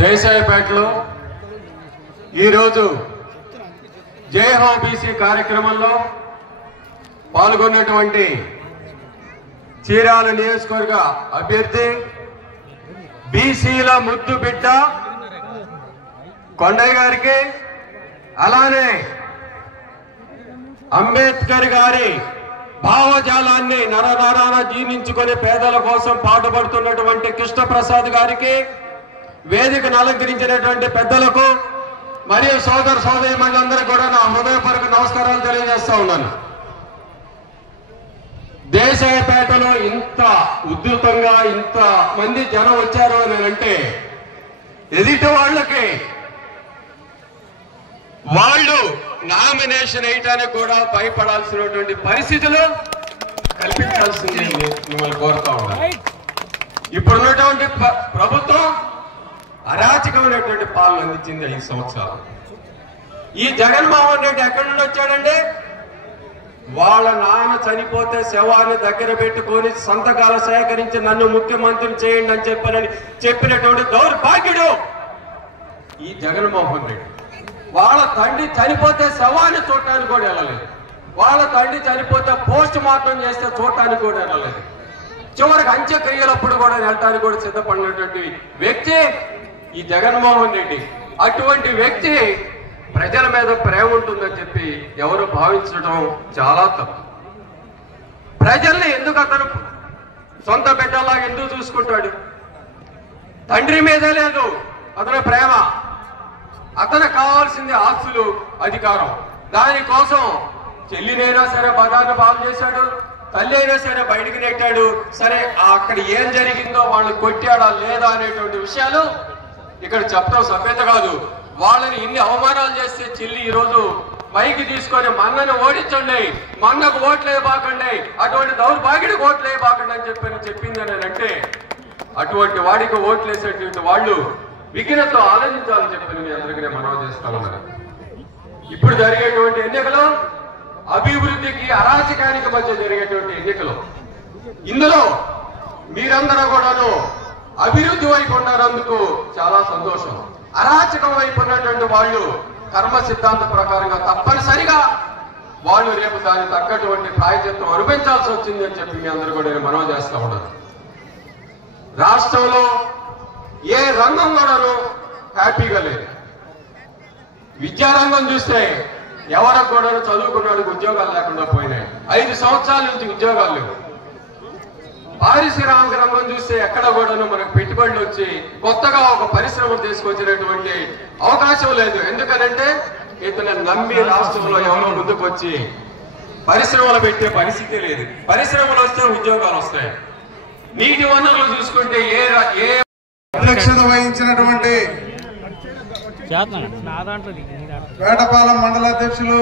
దేశాయపేటలో ఈరోజు జై హో బీసీ కార్యక్రమంలో పాల్గొన్నటువంటి చీరాల నియోజకవర్గ అభ్యర్థి బీసీల ముద్దు బిడ్డ కొండయ్య గారికి, అలానే అంబేద్కర్ గారి భావజాలాన్ని నరనరాన జీర్ణించుకొని పేదల కోసం పాటుపడుతున్నటువంటి కృష్ణప్రసాద్ గారికి, వేదికను అలంకరించినటువంటి పెద్దలకు మరియు సోదర సోదరీమణులందరికీ కూడా నా హృదయపూర్వక నమస్కారాలు తెలియజేస్తా ఉన్నాను. దేశాయపేటలో ఇంత ఉధృతంగా ఇంత మంది జనం వచ్చారు అని అంటే ఎదుటి వాళ్ళకి వాళ్ళు నామినేషన్ వేయటానికి కూడా భయపడాల్సినటువంటి పరిస్థితులు కల్పించాల్సింది మిమ్మల్ని కోరుతా ఉన్నాను. ఇప్పుడున్నటువంటి ప్రభుత్వం అరాచకమైనటువంటి పాలన అందించింది 5 సంవత్సరాలు. ఈ జగన్మోహన్ రెడ్డి ఎక్కడి నుండి వచ్చాడండి? వాళ్ళ నాన్న చనిపోతే శవాన్ని దగ్గర పెట్టుకొని సంతకాలు సేకరించి నన్ను ముఖ్యమంత్రిని చేయండి అని చెప్పినటువంటి దౌర్భాగ్యుడు ఈ జగన్మోహన్ రెడ్డి. వాళ్ళ తండ్రి చనిపోతే శవాన్ని చూడటానికి కూడా వెళ్ళలేదు. వాళ్ళ తండ్రి చనిపోతే పోస్ట్ మార్టం చేస్తే చూడటానికి కూడా వెళ్ళలేదు. చివరికి అంత్యక్రియలప్పుడు కూడా వెళ్ళటానికి కూడా సిద్ధపడినటువంటి వ్యక్తి ఈ జగన్మోహన్ రెడ్డి. అటువంటి వ్యక్తి ప్రజల మీద ప్రేమ ఉంటుందని చెప్పి ఎవరు భావించడం చాలా తప్పు. ప్రజల్ని ఎందుకు అతను సొంత బిడ్డలాగా ఎందుకు చూసుకుంటాడు? తండ్రి మీదే లేదు అతని ప్రేమ. అతనికి కావాల్సింది ఆస్తులు, అధికారం. దానికోసం చెల్లినైనా సరే బజార్ను బాగు చేశాడు, తల్లి అయినా సరే బయటికి నెట్టాడు. సరే అక్కడ ఏం జరిగిందో వాళ్ళు కొట్టాడా లేదా అనేటువంటి విషయాలు ఇక్కడ చెప్పడం సభ్యత కాదు. వాళ్ళని ఇన్ని అవమానాలు చేస్తే చెల్లి ఈరోజు మైకి తీసుకొని మన్నను ఓడించండి, మన్నకు ఓట్లు వేయబాకండి, అటువంటి దౌర్భాగ్యుడికి ఓట్లు వేయబాకండి అని చెప్పింది అని అంటే అటువంటి వాడికి ఓట్లు వేసేటువంటి వాళ్ళు విఘ్నతో ఆలోచించాలని చెప్పి మీ అందరికీ నేను మనవి చేస్తా ఉన్నాను. ఇప్పుడు జరిగేటువంటి ఎన్నికలు అభివృద్ధికి అరాచకానికి మధ్య జరిగేటువంటి ఎన్నికలు. ఇందులో మీరందరూ కూడాను అభివృద్ధి వైపు ఉన్నారందుకు చాలా సంతోషం. అరాచకం వైపు ఉన్నటువంటి వాళ్ళు కర్మ సిద్ధాంత ప్రకారంగా తప్పనిసరిగా వాళ్ళు రేపు దాన్ని తగ్గటువంటి ప్రాయశ్చిత్తం అనుభవించాల్సి వచ్చింది అని చెప్పి మీ అందరూ కూడా నేను మనవి చేస్తా ఉన్నాను. రాష్ట్రంలో ఏ రంగం కూడాను హ్యాపీగా లేదు. విద్యారంగం చూస్తే ఎవరికి కూడా చదువుకున్నాడికి ఉద్యోగాలు లేకుండా పోయినాయి. 5 సంవత్సరాల నుంచి ఉద్యోగాలు లేవు. పారిశ్రామిక రంగం చూస్తే ఎక్కడ కూడాను మనకు పెట్టుబడులు వచ్చి కొత్తగా ఒక పరిశ్రమ తీసుకొచ్చినటువంటి అవకాశం లేదు. ఎందుకనంటే ఇతను నమ్మి రాష్ట్రంలో ఎవరో ముందుకు వచ్చి పరిశ్రమలు పెట్టే పరిస్థితి లేదు. పరిశ్రమలు వస్తే ఉద్యోగాలు వస్తాయి. నీటి వనరులు చూసుకుంటే ఏ అధ్యక్షత వహించినటువంటి వేటపాలెం మండల అధ్యక్షులు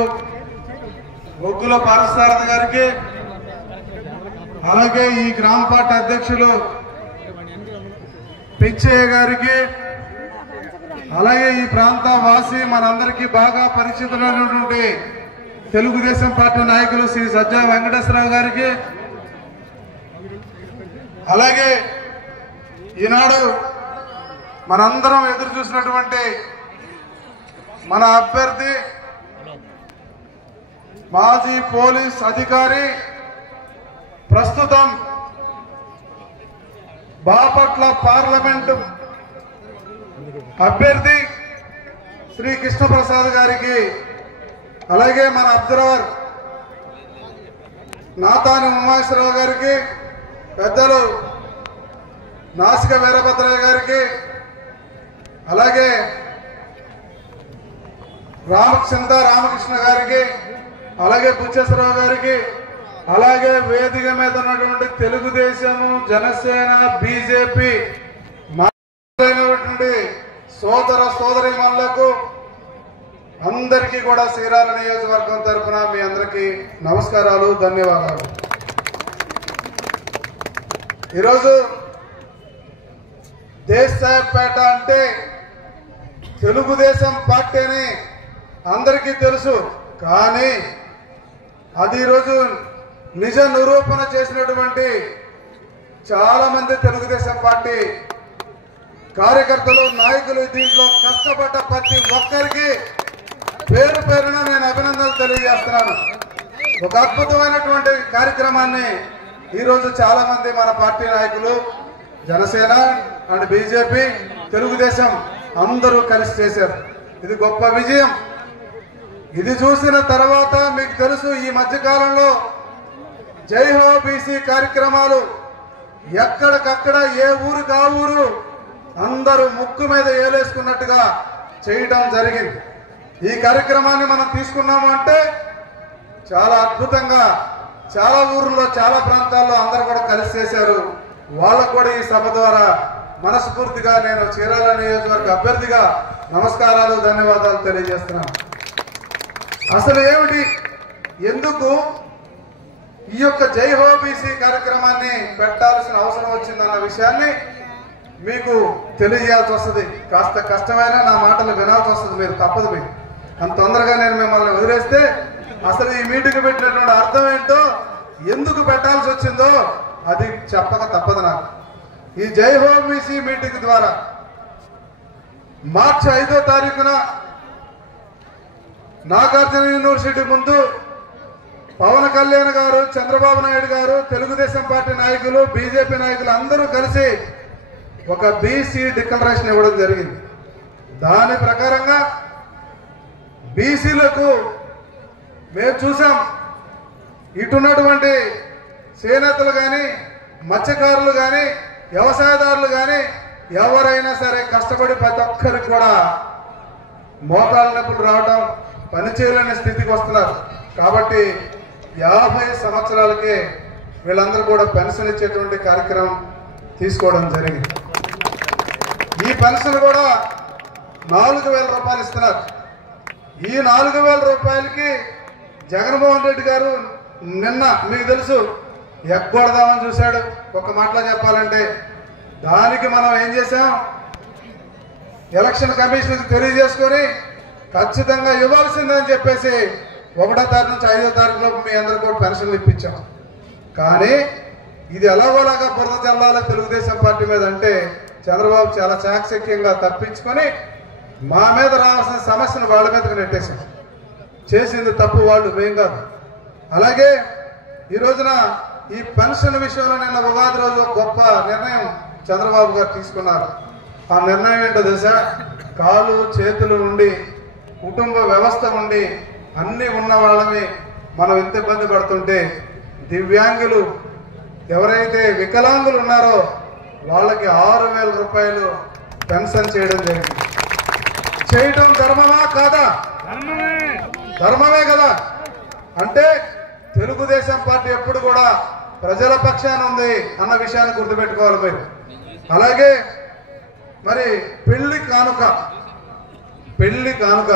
బొగ్గుల పార్థసారథి గారికి, అలాగే ఈ గ్రామ పార్టీ అధ్యక్షులు పిచ్చయ్య గారికి, అలాగే ఈ ప్రాంత వాసి మనందరికీ బాగా పరిచితులైనటువంటి తెలుగుదేశం పార్టీ నాయకులు శ్రీ సజ్జా వెంకటేశ్వరరావు గారికి, అలాగే ఈనాడు మనందరం ఎదురు చూసినటువంటి మన అభ్యర్థి మాజీ పోలీస్ అధికారి, ప్రస్తుతం బాపట్ల పార్లమెంటు అభ్యర్థి శ్రీ కృష్ణప్రసాద్ గారికి, అలాగే మన అబ్జర్వర్ నాతాని ఉమాశ్వరరావు గారికి, పెద్దలు నాసిక వీరభద్రయ్య గారికి, అలాగే రామకృష్ణ గారికి, అలాగే బుచ్చేశ్వరరావు గారికి, అలాగే వేదిక మీద ఉన్నటువంటి తెలుగుదేశము, జనసేన, బీజేపీ అయినటువంటి సోదర సోదరీమణులకు అందరికీ కూడా చీరాల నియోజకవర్గం తరఫున మీ అందరికీ నమస్కారాలు, ధన్యవాదాలు. ఈరోజు దేశాయపేట అంటే తెలుగుదేశం పార్టీ అని అందరికీ తెలుసు. కానీ అది ఈరోజు నిజ నిరూపణ చేసినటువంటి చాలా మంది తెలుగుదేశం పార్టీ కార్యకర్తలు, నాయకులు, దీంట్లో కష్టపడ్డ ప్రతి ఒక్కరికి పేరు పేరున నేను అభినందనలు తెలియజేస్తున్నాను. ఒక అద్భుతమైనటువంటి కార్యక్రమాన్ని ఈరోజు చాలా మంది మన పార్టీ నాయకులు, జనసేన అండ్ బీజేపీ, తెలుగుదేశం అందరూ కలిసి చేశారు. ఇది గొప్ప విజయం. ఇది చూసిన తర్వాత మీకు తెలుసు, ఈ మధ్యకాలంలో జై హో బీసీ కార్యక్రమాలు ఎక్కడికక్కడ ఏ ఊరు కా ఊరు అందరూ ముక్కు మీద ఏలేసుకున్నట్టుగా చేయడం జరిగింది. ఈ కార్యక్రమాన్ని మనం తీసుకున్నాము అంటే చాలా అద్భుతంగా చాలా ఊర్లో చాలా ప్రాంతాల్లో అందరూ కూడా కలిసి చేశారు. వాళ్ళకు కూడా ఈ సభ ద్వారా మనస్ఫూర్తిగా నేను చీరాల నియోజకవర్గ అభ్యర్థిగా నమస్కారాలు, ధన్యవాదాలు తెలియజేస్తున్నాను. అసలు ఏమిటి, ఎందుకు ఈ యొక్క జై హో బీసీ కార్యక్రమాన్ని పెట్టాల్సిన అవసరం వచ్చిందన్న విషయాన్ని మీకు తెలియజేయాల్సి వస్తుంది. కాస్త కష్టమైనా నా మాటలు వినాల్సి వస్తుంది. మీరు తప్పదు. మీకు అంత తొందరగా నేను మిమ్మల్ని వదిలేస్తే అసలు ఈ మీటింగ్ పెట్టినటువంటి అర్థం ఏంటో, ఎందుకు పెట్టాల్సి వచ్చిందో అది చెప్పక తప్పదు నాకు. ఈ జై హో బీసీ మీటింగ్ ద్వారా మార్చి 5వ తారీఖున నాగార్జున యూనివర్సిటీ ముందు పవన్ కళ్యాణ్ గారు, చంద్రబాబు నాయుడు గారు, తెలుగుదేశం పార్టీ నాయకులు, బీజేపీ నాయకులు అందరూ కలిసి ఒక బీసీ డిక్లరేషన్ ఇవ్వడం జరిగింది. దాని ప్రకారంగా బీసీలకు మేము చూసాం, ఇటున్నటువంటి చేనేతలు కానీ, మత్స్యకారులు కానీ, వ్యవసాయదారులు కానీ ఎవరైనా సరే కష్టపడి ప్రతి ఒక్కరికి కూడా మోకాళ్ళ నొప్పులు రావడం, పనిచేయలేని స్థితికి వస్తున్నారు. కాబట్టి 50 సంవత్సరాలకే వీళ్ళందరూ కూడా పెన్షన్ ఇచ్చేటువంటి కార్యక్రమం తీసుకోవడం జరిగింది. ఈ పెన్షన్ కూడా 4,000 రూపాయలు ఇస్తున్నారు. ఈ 4,000 రూపాయలకి జగన్మోహన్ రెడ్డి గారు నిన్న మీకు తెలుసు ఎగ్గొడదామని చూశాడు. ఒక మాటలో చెప్పాలంటే దానికి మనం ఏం చేశాం, ఎలక్షన్ కమిషన్కి తెలియజేసుకొని ఖచ్చితంగా ఇవ్వాల్సిందని చెప్పేసి 1వ తారీఖు నుంచి 5వ తారీఖులోపు మీ అందరూ కూడా పెన్షన్లు ఇప్పించాం. కానీ ఇది ఎలాగోలాగా బురద జల్లాల తెలుగుదేశం పార్టీ మీద అంటే చంద్రబాబు చాలా చాకచక్యంగా తప్పించుకొని మా మీద రావాల్సిన సమస్యను వాళ్ళ మీదకి నెట్టేశాం. చేసింది తప్పు వాళ్ళు, మేం కాదు. అలాగే ఈ రోజున ఈ పెన్షన్ విషయంలో నిన్న ఉగాది రోజు గొప్ప నిర్ణయం చంద్రబాబు గారు తీసుకున్నారు. ఆ నిర్ణయం ఏంటో తెలుసా, కాలు చేతులు ఉండి కుటుంబ వ్యవస్థ ఉండి అన్ని ఉన్న వాళ్ళని మనం ఎంత ఇబ్బంది పడుతుంటే దివ్యాంగులు ఎవరైతే వికలాంగులు ఉన్నారో వాళ్ళకి 6,000 రూపాయలు పెన్షన్ చేయడం జరిగింది. చేయటం ధర్మమా కాదా? ధర్మమే కదా. అంటే తెలుగుదేశం పార్టీ ఎప్పుడు కూడా ప్రజల పక్షాన ఉంది అన్న విషయాన్ని గుర్తుపెట్టుకోవాలి మీరు. అలాగే మరి పెళ్లి కానుక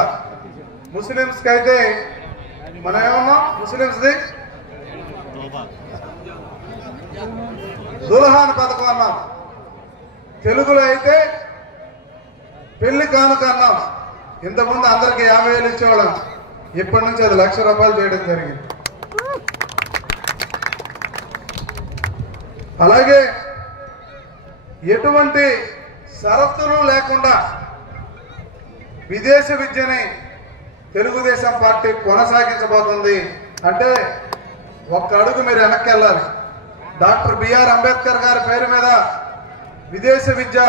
ముస్లిమ్స్కి అయితే మనం ఏమన్నాం, ముస్లిమ్స్ది దుల్హాన్ పథకం అన్నాం, తెలుగులో అయితే పెళ్లి కానుక అన్నాం. ఇంతకుముందు అందరికి 50,000 ఇచ్చేవాళ్ళం, ఇప్పటి నుంచి అది 1,00,000 రూపాయలు చేయడం జరిగింది. అలాగే ఎటువంటి షరతులు లేకుండా విదేశీ విద్యని తెలుగుదేశం పార్టీ కొనసాగించబోతుంది. అంటే ఒక్క అడుగు మీరు వెనక్కి వెళ్ళాలి. డాక్టర్ బిఆర్ అంబేద్కర్ గారి పేరు మీద విదేశీ విద్య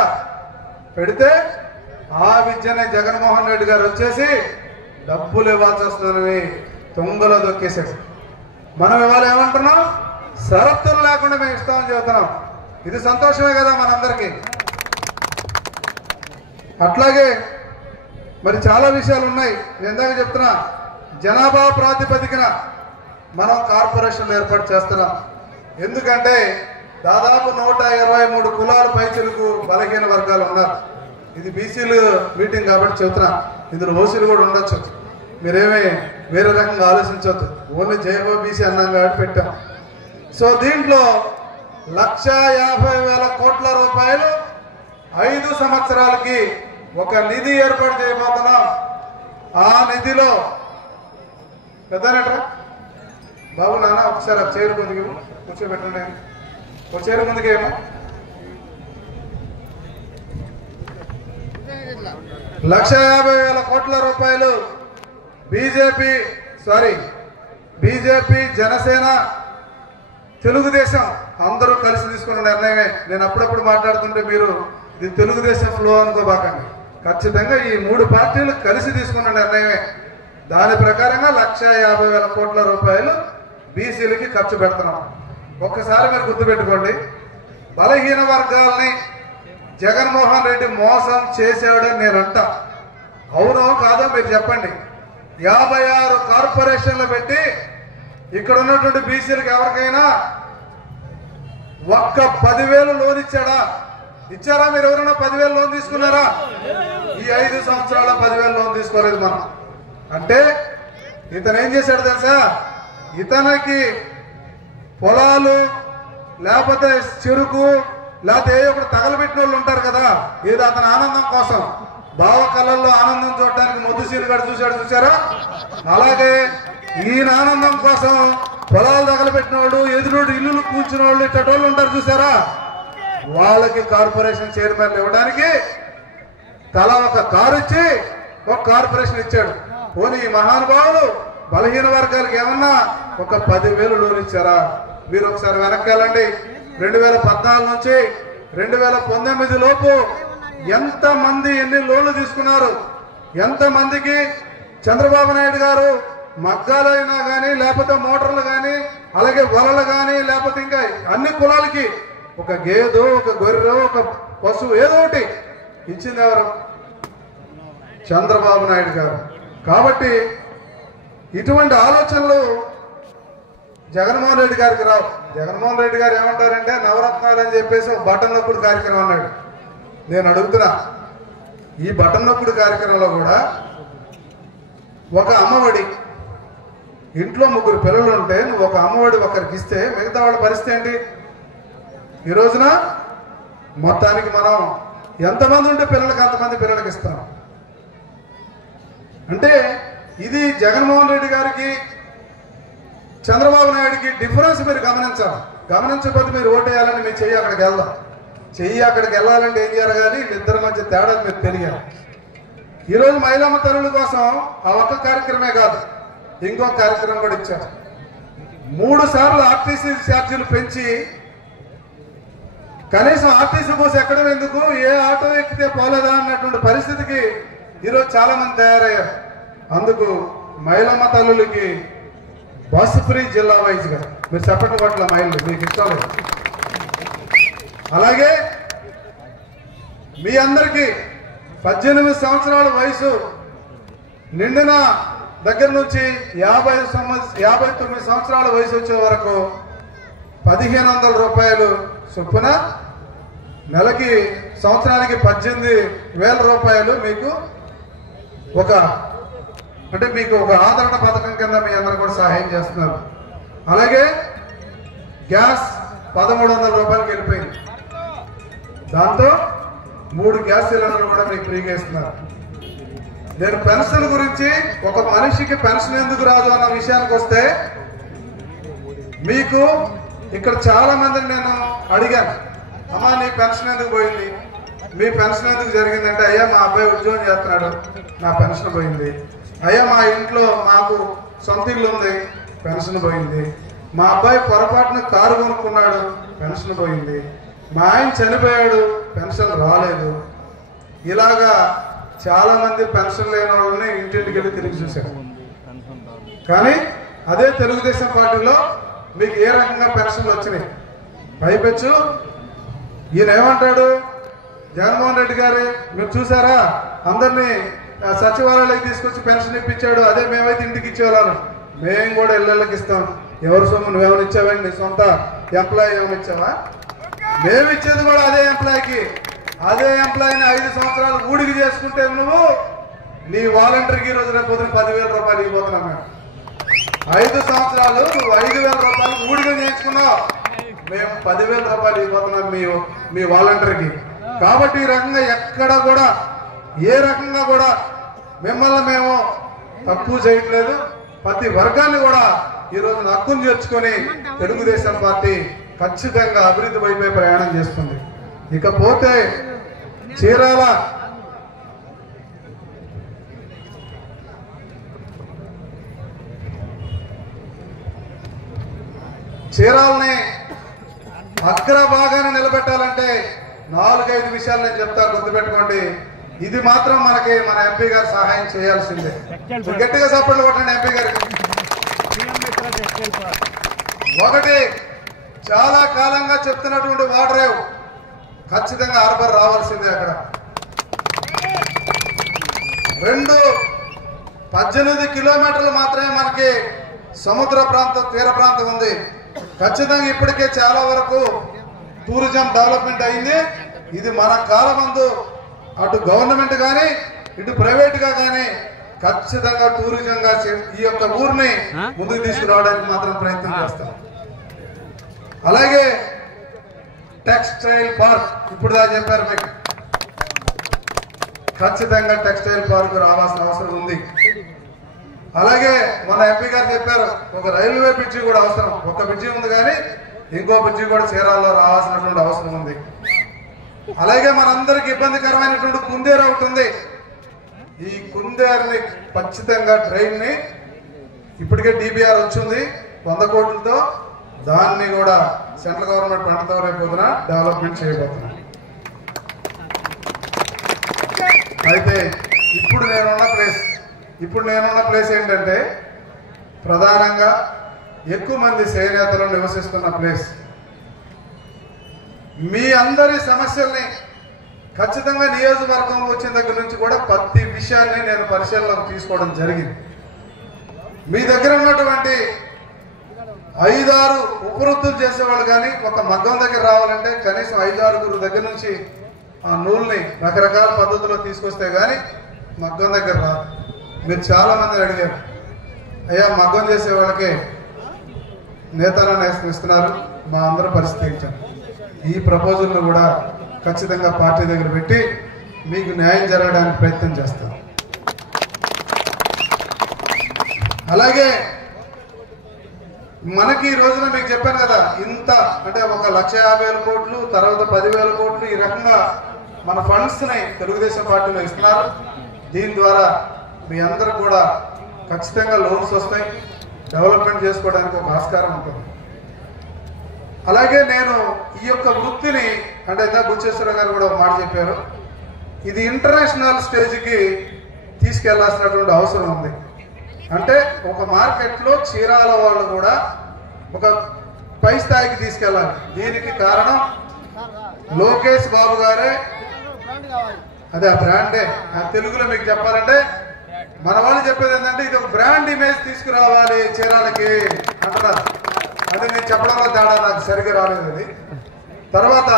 పెడితే ఆ విద్యని జగన్మోహన్ రెడ్డి గారు వచ్చేసి డబ్బులు ఇవ్వాల్సి వస్తుందని తొంగలో దొక్కేశాడు. మనం ఇవాళ ఏమంటున్నాం, షరతులు లేకుండా మేము ఇస్తామని చెబుతున్నాం. ఇది సంతోషమే కదా మనందరికీ. అట్లాగే మరి చాలా విషయాలు ఉన్నాయి. ఇందాక చెప్తున్నా, జనాభా ప్రాతిపదికన మనం కార్పొరేషన్లు ఏర్పాటు చేస్తున్నాం. ఎందుకంటే దాదాపు 123 కులాల పైచిలకు బలహీన వర్గాలు ఉన్నారు. ఇది బీసీలు మీటింగ్ కాబట్టి చెబుతున్నా, ఇందులో ఓసీలు కూడా ఉండొచ్చు. మీరేమీ వేరే రకంగా ఆలోచించవద్దు. ఓన్లీ జైహో బీసీ అన్నాం కాబట్టి పెట్టాం. సో దీంట్లో 1,50,000 కోట్ల రూపాయలు 5 సంవత్సరాలకి ఒక నిధి ఏర్పాటు చేయబోతున్నాం. ఆ నిధిలో పెద్దనట్రా బాబు నాన్న ఒకసారి ఆ చైర్ ముందుకు కూర్చోబెట్టండి. ఒక చైర్ ముందుకేమో 1,50,000 కోట్ల రూపాయలు బీజేపీ జనసేన తెలుగుదేశం అందరూ కలిసి తీసుకున్న నిర్ణయమే. నేను అప్పుడప్పుడు మాట్లాడుతుంటే మీరు ఇది తెలుగుదేశం ఫ్లో అనుకోబాకండి. ఖచ్చితంగా ఈ 3 పార్టీలు కలిసి తీసుకున్న నిర్ణయమే. దాని ప్రకారంగా 1,50,000 కోట్ల రూపాయలు బీసీలకి ఖర్చు పెడుతున్నాం. ఒక్కసారి మీరు గుర్తుపెట్టుకోండి, బలహీన వర్గాలని జగన్మోహన్ రెడ్డి మోసం చేశాడని నేనంట. అవునో కాదో మీరు చెప్పండి. 56 కార్పొరేషన్లు పెట్టి ఇక్కడ ఉన్నటువంటి బీసీలకు ఎవరికైనా ఒక్క 10,000 లోన్ ఇచ్చాడా? ఇచ్చారా? మీరు ఎవరైనా 10,000 లోన్ తీసుకున్నారా? ఈ 5 సంవత్సరాల 10,000 లోన్ తీసుకోలేదు మనం. అంటే ఇతను ఏం చేశాడు తెలుసా? ఇతనికి పొలాలు లేకపోతే చెరుకు లేకపోతే ఒకటి తగలబెట్టిన వాళ్ళు ఉంటారు కదా, ఏదో అతని ఆనందం కోసం బావ కళ్ళల్లో ఆనందం చూడటానికి ముద్దు సీలుగాడు చూశారా? అలాగే ఈయన ఆనందం కోసం పొలాలు తగలబెట్టిన వాళ్ళు, ఎదురుడు ఇల్లులు కూర్చున్న వాళ్ళు, ఇట్టోళ్ళు ఉంటారు చూసారా? వాళ్ళకి కార్పొరేషన్ చైర్మన్ ఇవ్వడానికి తలా ఒక కారు ఇచ్చి ఒక కార్పొరేషన్ ఇచ్చాడు. పోనీ ఈ మహానుభావులు బలహీన వర్గాలకు ఏమన్నా ఒక 10,000 లోన్ ఇచ్చారా? మీరు ఒకసారి వెనక్కి వెళ్ళండి. 2014 నుంచి 2019 లోపు ఎంతమంది ఎన్ని లోన్లు తీసుకున్నారు? ఎంతమందికి చంద్రబాబు నాయుడు గారు మగ్గాలైనా కానీ లేకపోతే మోటార్లు కానీ అలాగే వలలు కానీ లేకపోతే ఇంకా అన్ని కులాలకి ఒక గేదె, ఒక గొర్రె, ఒక పశువు ఏదో ఒకటి ఇచ్చింది ఎవరు? చంద్రబాబు నాయుడు గారు. కాబట్టి ఇటువంటి ఆలోచనలు జగన్మోహన్ రెడ్డి గారికి రావు. జగన్మోహన్ రెడ్డి గారు ఏమంటారంటే నవరత్నాలు అని చెప్పేసి ఒక బటన్ నొప్పుడు కార్యక్రమం అన్నాడు. నేను అడుగుతున్నా, ఈ బటన్ నొప్పుడు కార్యక్రమంలో కూడా ఒక అమ్మఒడి, ఇంట్లో 3 పిల్లలు ఉంటే నువ్వు ఒక అమ్మఒడి ఒకరికి ఇస్తే మిగతా వాళ్ళ పరిస్థితి ఏంటి? ఈ రోజున మొత్తానికి మనం ఎంతమంది ఉంటే పిల్లలకి అంతమంది పిల్లలకి ఇస్తాం. అంటే ఇది జగన్మోహన్ రెడ్డి గారికి చంద్రబాబు నాయుడికి డిఫరెన్స్ మీరు గమనించకపోతే మీరు ఓటేయాలని మీ చెయ్యి అక్కడికి వెళ్దాం. చెయ్యి అక్కడికి వెళ్ళాలంటే ఏం జరగాలి? ఇద్దరి మధ్య తేడా మీరు తెలియాలి. ఈరోజు మహిళమ్మ తల్లుల కోసం ఆ ఒక్క కార్యక్రమే కాదు, ఇంకొక కార్యక్రమం కూడా ఇచ్చారు. 3 సార్లు ఆర్టీసీ ఛార్జీలు పెంచి కనీసం ఆర్టీసీ బస్సు ఎక్కడం ఎందుకు, ఏ ఆటో ఎక్కితే పోలేదా అన్నటువంటి పరిస్థితికి ఈరోజు చాలా మంది తయారయ్యారు. అందుకు మహిళమ్మ తల్లులకి బస్సు ఫ్రీ జిల్లా వైజ్ గా మీరు చెప్పండి పట్ల మహిళలు మీకు ఇష్టం లేదు. అలాగే మీ అందరికీ 18 సంవత్సరాల వయసు నిండిన దగ్గర నుంచి 59 సంవత్సరాల వయసు వచ్చే వరకు 1,500 రూపాయలు చొప్పున నెలకి సంవత్సరానికి 18,000 రూపాయలు మీకు మీకు ఒక ఆదరణ పథకం కింద మీ అందరూ కూడా సహాయం చేస్తున్నారు. అలాగే గ్యాస్ 1,300 రూపాయలకి వెళ్ళిపోయింది. దాంతో 3 గ్యాస్ సిలిండర్లు కూడా మీకు ఫ్రీగా ఇస్తున్నారు. నేను పెన్షన్ గురించి, ఒక మనిషికి పెన్షన్ ఎందుకు రాదు అన్న విషయానికి వస్తే, మీకు ఇక్కడ చాలా మందిని నేను అడిగాను, అమ్మా నీ పెన్షన్ ఎందుకు పోయింది, మీ పెన్షన్ ఎందుకు జరిగిందంటే, అయ్యా మా అబ్బాయి ఉద్యోగం చేస్తున్నాడు నా పెన్షన్ పోయింది, అయ్యా మా ఇంట్లో మాకు సొంత ఇల్లు ఉంది పెన్షన్ పోయింది, మా అబ్బాయి పొరపాటున కారు కొనుక్కున్నాడు పెన్షన్ పోయింది, మా ఆయన చనిపోయాడు పెన్షన్ రాలేదు. ఇలాగా చాలా మంది పెన్షన్ లేని వాళ్ళని ఇంటింటికి వెళ్ళి తిరిగి చూశారు. కానీ అదే తెలుగుదేశం పార్టీలో మీకు ఏ రకంగా పెన్షన్లు వచ్చినాయి? పైపెచ్చు ఈయన ఏమంటాడు, జగన్మోహన్ రెడ్డి గారు మీరు చూసారా అందరినీ సచివాలయాలకు తీసుకొచ్చి పెన్షన్ ఇప్పించాడు, అదే మేమైతే ఇంటికి ఇచ్చేవాళ్ళం, మేము కూడా ఇళ్ళకి ఇస్తాం. ఎవరి సొమ్ము నువ్వేమైనా ఇచ్చావండి? నీ సొంత ఎంప్లాయీ ఏమైనా ఇచ్చావా? మేము ఇచ్చేది కూడా అదే ఎంప్లాయీకి. అదే ఎంప్లాయీని 5 సంవత్సరాలు ఊడికి చేసుకుంటే నువ్వు నీ వాలంటీర్కి ఈ రోజు రేపు 10,000 రూపాయలు ఇవ్వబోతున్నాం. మేము 5 సంవత్సరాలు నువ్వు 5,000 రూపాయలు ఊడిగా చేయించుకున్నావు, మేము 10,000 రూపాయలు ఇవ్వబోతున్నాం మీ వాలంటీర్కి. కాబట్టి ఈ రకంగా ఎక్కడ కూడా ఏ రకంగా కూడా మిమ్మల్ని మేము తక్కువ చేయట్లేదు. ప్రతి వర్గాన్ని కూడా ఈరోజు హక్కును చేర్చుకొని తెలుగుదేశం పార్టీ ఖచ్చితంగా అభివృద్ధి వైపే ప్రయాణం చేస్తుంది. ఇకపోతే చీరాల చీరాలని అగ్రభాగాన్ని నిలబెట్టాలంటే 4-5 విషయాలు నేను చెప్తా, గుర్తుపెట్టుకోండి. ఇది మాత్రం మనకి మన ఎంపీ గారు సహాయం చేయాల్సిందే. గట్టిగా సపోర్ట్ కొట్టండి ఎంపీ గారికి. ఒకటి, చాలా కాలంగా చెప్తున్నటువంటి వాటర్ రేవ్ ఖచ్చితంగా హార్బర్ రావాల్సిందే అక్కడ. 2, 18 కిలోమీటర్లు మాత్రమే మనకి సముద్ర ప్రాంతం, తీర ప్రాంతం ఉంది. ఖచ్చితంగా ఇప్పటికే చాలా వరకు టూరిజం డెవలప్మెంట్ అయింది. ఇది మన కాలమందు అటు గవర్నమెంట్ కానీ ఇటు ప్రైవేట్ గా కానీ ఖచ్చితంగా టూరిజంగా ఈ యొక్క ఊరిని ముందుకు తీసుకురావడానికి మాత్రం ప్రయత్నం చేస్తాం. అలాగే టెక్స్టైల్ పార్క్ ఇప్పుడు దా చెప్పారు మీకు, ఖచ్చితంగా టెక్స్టైల్ పార్క్ రావాల్సిన అవసరం ఉంది. అలాగే మన ఎంపీ గారు చెప్పారు ఒక రైల్వే బ్రిడ్జి కూడా అవసరం. ఒక బ్రిడ్జి ఉంది కానీ ఇంకో బ్రిడ్జి కూడా చీరాల్లో రావాల్సినటువంటి అవసరం ఉంది. అలాగే మనందరికి ఇబ్బందికరమైనటువంటి కుందేరు ఒకటి ఉంది. ఈ కుందేరుని ఖచ్చితంగా ట్రైన్ ని ఇప్పటికే DBR వచ్చింది 100 కోట్లతో, దాన్ని కూడా సెంట్రల్ గవర్నమెంట్ పంటతో రేపొద్దున డెవలప్మెంట్ చేయబోతున్నాం. అయితే ఇప్పుడు నేనున్న ప్లేస్ ఏంటంటే ప్రధానంగా ఎక్కువ మంది చేనేతలు నివసిస్తున్న ప్లేస్. మీ అందరి సమస్యల్ని ఖచ్చితంగా నియోజకవర్గంలో వచ్చిన దగ్గర నుంచి కూడా ప్రతి విషయాన్ని నేను పరిశీలనకు తీసుకోవడం జరిగింది. మీ దగ్గర ఉన్నటువంటి 5-6 ఉపవృత్తులు చేసేవాళ్ళు కానీ ఒక మగ్గం దగ్గర రావాలంటే కనీసం 5-6 దగ్గర నుంచి ఆ నూలుని రకరకాల పద్ధతుల్లో తీసుకొస్తే కానీ మగ్గం దగ్గర రాదు. మీరు చాలా మంది అడిగారు, అయ్యా మగ్గం చేసే వాళ్ళకి నేతనాన్ని ఇస్తున్నారు, మా అందరూ పరిస్థితించారు. ఈ ప్రపోజల్ను కూడా ఖచ్చితంగా పార్టీ దగ్గర పెట్టి మీకు న్యాయం జరగడానికి ప్రయత్నం చేస్తాం. అలాగే మనకి ఈ రోజున మీకు చెప్పాను కదా, ఇంత అంటే 1,50,000 కోట్లు, తర్వాత 10,000 కోట్లు, ఈ రకంగా మన ఫండ్స్ ని తెలుగుదేశం పార్టీలో ఇస్తున్నారు. దీని ద్వారా మీ అందరూ కూడా ఖచ్చితంగా లోన్స్ వస్తాయి, డెవలప్మెంట్ చేసుకోవడానికి ఒక ఆస్కారం ఉంటుంది. అలాగే నేను ఈ యొక్క వృత్తిని అంటే ఇందా బుచ్చేశ్వర గారు కూడా ఒక మాట చెప్పారు, ఇది ఇంటర్నేషనల్ స్టేజ్కి తీసుకెళ్లాల్సినటువంటి అవసరం ఉంది. అంటే ఒక మార్కెట్లో చీరాల వాళ్ళు కూడా ఒక పై స్థాయికి తీసుకెళ్ళాలి. దీనికి కారణం లోకేష్ బాబు గారే. అదే ఆ బ్రాండే తెలుగులో మీకు చెప్పాలంటే మన వాళ్ళు చెప్పేది ఏంటంటే ఇది ఒక బ్రాండ్ ఇమేజ్ తీసుకురావాలి చీరాలకి అంటున్నారు. అది నేను చెప్పడంలో తేడా నాకు సరిగ్గా రాలేదు. అది తర్వాత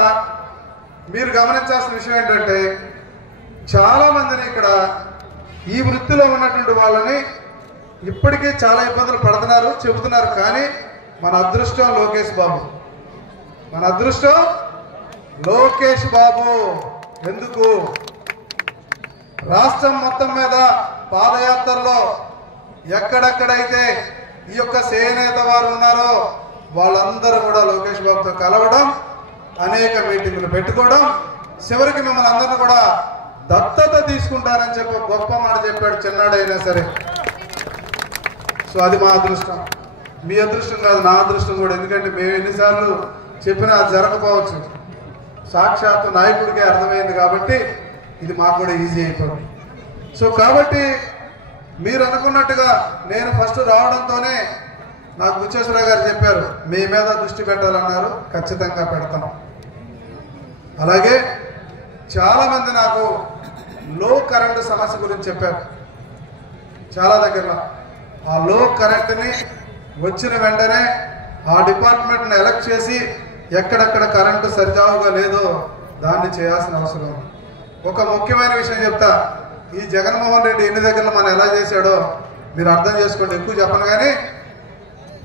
మీరు గమనించాల్సిన విషయం ఏంటంటే చాలా మందిని ఇక్కడ ఈ వృత్తిలో ఉన్నటువంటి వాళ్ళని ఇప్పటికీ చాలా ఇబ్బందులు పడుతున్నారు, చెబుతున్నారు. కానీ మన అదృష్టం లోకేష్ బాబు, మన అదృష్టం లోకేష్ బాబు. ఎందుకు రాష్ట్రం మొత్తం మీద పాదయాత్రలో ఎక్కడెక్కడైతే ఈ యొక్క చేనేత వారు ఉన్నారో వాళ్ళందరూ కూడా లోకేష్ బాబుతో కలవడం, అనేక మీటింగులు పెట్టుకోవడం, చివరికి మిమ్మల్ని అందరినీ కూడా దత్తత తీసుకుంటారని చెప్పి గొప్ప మాట చెప్పాడు, చిన్నాడైనా సరే. సో అది మా అదృష్టం, మీ అదృష్టం కాదు, నా అదృష్టం కూడా. ఎందుకంటే మేము ఎన్నిసార్లు చెప్పినా అది జరగకపోవచ్చు, సాక్షాత్తు నాయకుడికే అర్థమైంది కాబట్టి ఇది మాకు కూడా ఈజీ అయిపోయింది. సో కాబట్టి మీరు అనుకున్నట్టుగా నేను ఫస్ట్ రావడంతోనే నాకు బుచ్చేశ్వర గారు చెప్పారు మీ మీద దృష్టి పెట్టాలన్నారు, ఖచ్చితంగా పెడతాం. అలాగే చాలా మంది నాకు లో కరెంటు సమస్య గురించి చెప్పారు చాలా దగ్గరలో. ఆ లో కరెంటుని వచ్చిన వెంటనే ఆ డిపార్ట్మెంట్ని ఎలక్ట్ చేసి ఎక్కడెక్కడ కరెంటు సరిజావుగా లేదో దాన్ని చేయాల్సిన అవసరం. ఒక ముఖ్యమైన విషయం చెప్తా, ఈ జగన్మోహన్ రెడ్డి ఎన్ని దగ్గర మనం ఎలా చేశాడో మీరు అర్థం చేసుకోండి. ఎక్కువ చెప్పను కానీ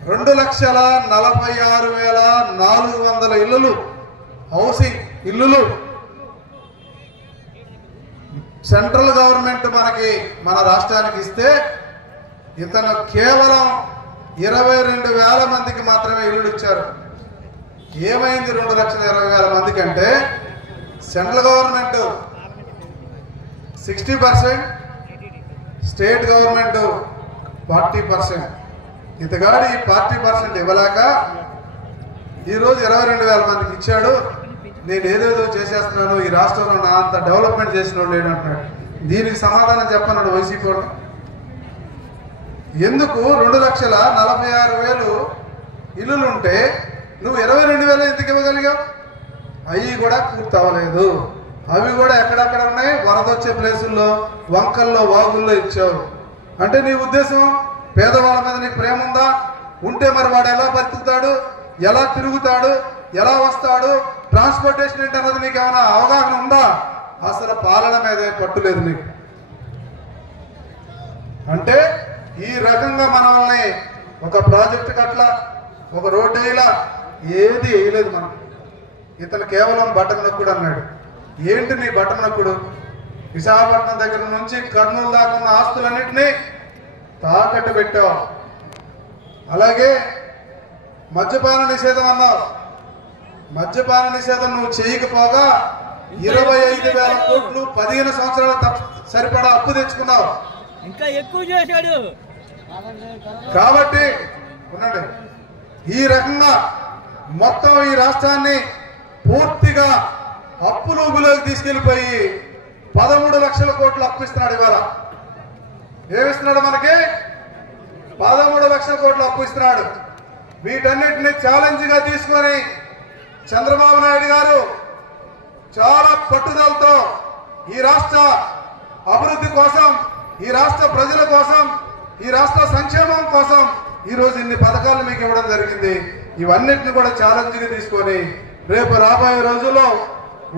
2,46,400 ఇల్లులు, హౌసింగ్ ఇల్లులు సెంట్రల్ గవర్నమెంట్ మనకి మన రాష్ట్రానికి ఇస్తే ఇతను కేవలం 22,000 మందికి మాత్రమే ఇల్లులు ఇచ్చారు. ఏమైంది 2,20,000 మందికి అంటే సెంట్రల్ గవర్నమెంట్ 60%, స్టేట్ గవర్నమెంట్ 40%. ఇతగాడి 40% ఇవ్వలేక ఈరోజు 22,000 మందికి ఇచ్చాడు. నేను ఏదేదో చేసేస్తున్నాను, ఈ రాష్ట్రంలో నా అంత డెవలప్మెంట్ చేసిన వాడు లేనంటున్నాడు. దీనికి సమాధానం చెప్పన్నాడు వైసీపీ వాడు. ఎందుకు 2,46,000 ఇల్లులుంటే నువ్వు 22,000 ఎందుకు ఇవ్వగలిగావు? అవి కూడా పూర్తి అవ్వలేదు. అవి కూడా ఎక్కడెక్కడ ఉన్నాయి, వరద వచ్చే ప్లేసుల్లో, వంకల్లో, వాగుల్లో ఇచ్చావు. అంటే నీ ఉద్దేశం పేదవాళ్ళ మీద నీకు ప్రేమ ఉందా? ఉంటే మరి వాడు ఎలా బతుకుతాడు, ఎలా తిరుగుతాడు, ఎలా వస్తాడు, ట్రాన్స్పోర్టేషన్ ఏంటి అన్నది నీకు ఏమైనా అవగాహన ఉందా? అసలు పాలన మీద పట్టులేదు నీకు. అంటే ఈ రకంగా మనల్ని ఒక ప్రాజెక్టు కట్లా, ఒక రోడ్డు వేయలా, ఏది వేయలేదు మనం. ఇతను కేవలం బటన్ నొక్కుడు అన్నాడు. ఏంటి నీ బటన్ నొక్కుడు? విశాఖపట్నం దగ్గర నుంచి కర్నూలు దాకా ఉన్న ఆస్తులన్నింటినీ తాకట్టు పెట్టావు. అలాగే మద్యపాన నిషేధం అన్నావు. మద్యపాన నిషేధం నువ్వు చేయకపోగా 25,000 కోట్లు 15 సంవత్సరాల సరిపడా అప్పు తెచ్చుకున్నావు. ఇంకా ఎక్కువ చేశాడు. కాబట్టి ఉండండి, ఈ రకంగా మొత్తం ఈ రాష్ట్రాన్ని పూర్తిగా అప్పులు ఊబిలోకి తీసుకెళ్లిపోయి 13 లక్షల కోట్లు అప్పు ఇస్తున్నాడు. ఇవాళ ఏమిస్తున్నాడు మనకి? 13 లక్షల కోట్లు అప్పు ఇస్తున్నాడు. వీటన్నిటిని ఛాలెంజ్ గా తీసుకొని చంద్రబాబు నాయుడు గారు చాలా పట్టుదలతో ఈ రాష్ట్ర అభివృద్ధి కోసం, ఈ రాష్ట్ర ప్రజల కోసం, ఈ రాష్ట్ర సంక్షేమం కోసం ఈరోజు ఇన్ని పథకాలు మీకు ఇవ్వడం జరిగింది. ఇవన్నిటిని కూడా ఛాలెంజ్ గా తీసుకొని రేపు రాబోయే రోజుల్లో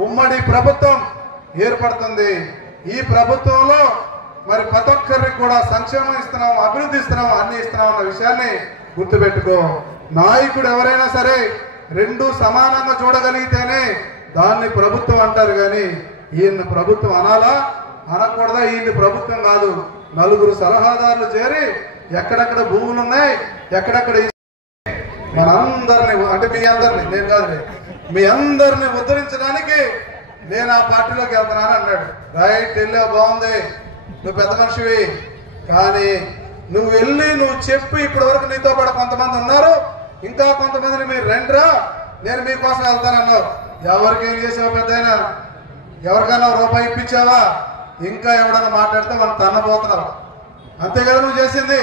ఉమ్మడి ప్రభుత్వం ఏర్పడుతుంది. ఈ ప్రభుత్వంలో మరి ప్రతి ఒక్కరికి కూడా సంక్షేమం ఇస్తున్నాం, అభివృద్ధి ఇస్తున్నాం, అన్ని ఇస్తున్నాం అన్న విషయాన్ని గుర్తుపెట్టుకో. నాయకుడు ఎవరైనా సరే రెండు సమానంగా చూడగలిగితేనే దాన్ని ప్రభుత్వం అంటారు. కానీ ఈయన ప్రభుత్వం అనాలా, అనకూడదా? ఈయన ప్రభుత్వం కాదు. నలుగురు సలహాదారులు చేరి ఎక్కడెక్కడ భూములు ఉన్నాయి, ఎక్కడెక్కడ మనందరినీ, అంటే మీ అందరినీ, నేను కాదు, మీ అందరినీ ఉద్ధరించడానికి నేను ఆ పార్టీలోకి వెళ్తున్నాను అన్నాడు. రైట్, వెళ్ళా, బాగుంది, నువ్వు పెద్ద మనిషివి. కానీ నువ్వు వెళ్ళి నువ్వు చెప్పి ఇప్పటి వరకు నీతో పాటు కొంతమంది ఉన్నారు, ఇంకా కొంతమందిని మీరు రండిరా, నేను మీకోసం వెళ్తానన్నావు. ఎవరికి ఏం చేసావు? పెద్ద అయినా ఎవరికైనా రూపాయి ఇప్పించావా? ఇంకా ఎవడన్నా మాట్లాడితే మనం తన్నబోతున్నావు. అంతే కదా నువ్వు చేసింది.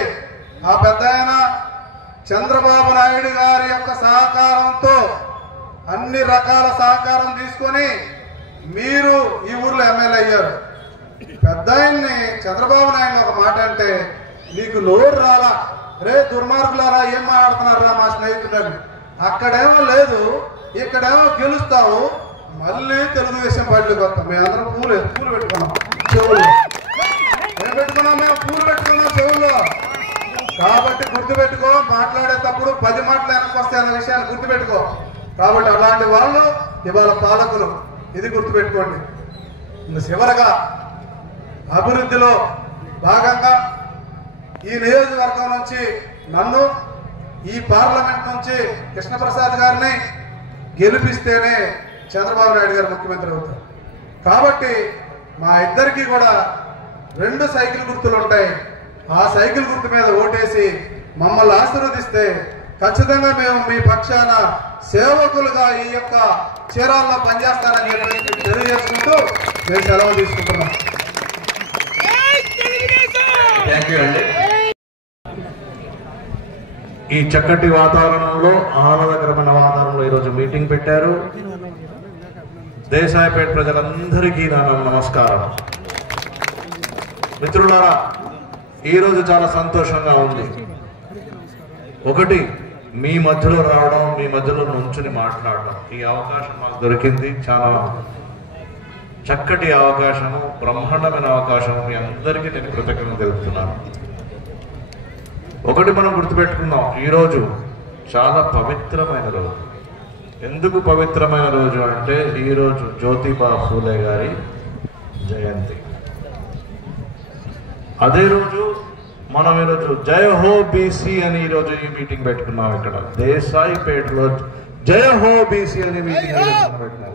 ఆ పెద్ద ఆయన చంద్రబాబు నాయుడు గారి యొక్క సహకారంతో అన్ని రకాల సహకారం తీసుకొని మీరు ఈ ఊర్లో ఎమ్మెల్యే అయ్యారు. పెద్ద ఆయన్ని చంద్రబాబు నాయుడు ఒక మాట అంటే నీకు నోరు రాలా, రే దుర్మార్గులారా ఏం మాట్లాడుతున్నారా మా స్నేహితుడని. అక్కడేమో లేదు, ఇక్కడేమో గెలుస్తావు, మళ్ళీ తెలుగుదేశం పార్టీకి వస్తాం. మేము అందరం పూలు పెట్టుకున్నాం చెవుల్లో. ఏం పెట్టుకున్నాం? మేము పూలు పెట్టుకున్నాం చెవుల్లో. కాబట్టి గుర్తుపెట్టుకో, మాట్లాడేటప్పుడు 10 మాటలు వెనక్కి వస్తాయి అన్న విషయాన్ని గుర్తుపెట్టుకో. కాబట్టి అలాంటి వాళ్ళు ఇవాళ పాలకులు, ఇది గుర్తుపెట్టుకోండి. ఇంకా చివరగా అభివృద్ధిలో భాగంగా ఈ నియోజకవర్గం నుంచి నన్ను, ఈ పార్లమెంట్ నుంచి కృష్ణప్రసాద్ గారిని గెలిపిస్తేనే చంద్రబాబు నాయుడు గారు ముఖ్యమంత్రి అవుతారు. కాబట్టి మా ఇద్దరికి కూడా 2 సైకిల్ గుర్తులు ఉంటాయి. ఆ సైకిల్ గుర్తు మీద ఓటేసి మమ్మల్ని ఆశీర్వదిస్తే ఖచ్చితంగా మేము మీ పక్షాన సేవకులుగా ఈ యొక్క చీరాల్లో పనిచేస్తానని చెప్పి తెలియజేసుకుంటూ నేను సెలవు తీసుకుంటున్నాను. థ్యాంక్ యూ అండి. ఈ చక్కటి వాతావరణంలో, ఆహ్లాదకరమైన వాతావరణంలో ఈరోజు మీటింగ్ పెట్టారు. దేశాయపేట ప్రజలందరికీ నా నమస్కారం. మిత్రులారా, ఈరోజు చాలా సంతోషంగా ఉంది. ఒకటి, మీ మధ్యలో రావడం, మీ మధ్యలో నుంచుని మాట్లాడడం, ఈ అవకాశం మాకు దొరికింది. చాలా చక్కటి అవకాశము, బ్రహ్మాండమైన అవకాశం. మీ అందరికీ నేను కృతజ్ఞతలు తెలుపుతున్నాను. ఒకటి మనం గుర్తుపెట్టుకుందాం, ఈరోజు చాలా పవిత్రమైన రోజు. ఎందుకు పవిత్రమైన రోజు అంటే ఈరోజు జ్యోతిబా ఫూలే గారి జయంతి. అదే రోజు మనం ఈరోజు జయ హో బీసీ అని ఈరోజు ఈ మీటింగ్ పెట్టుకున్నాం. ఇక్కడ దేశాయిపేటలో జయ హో బీసీ అనే మీటింగ్ పెట్టినాం.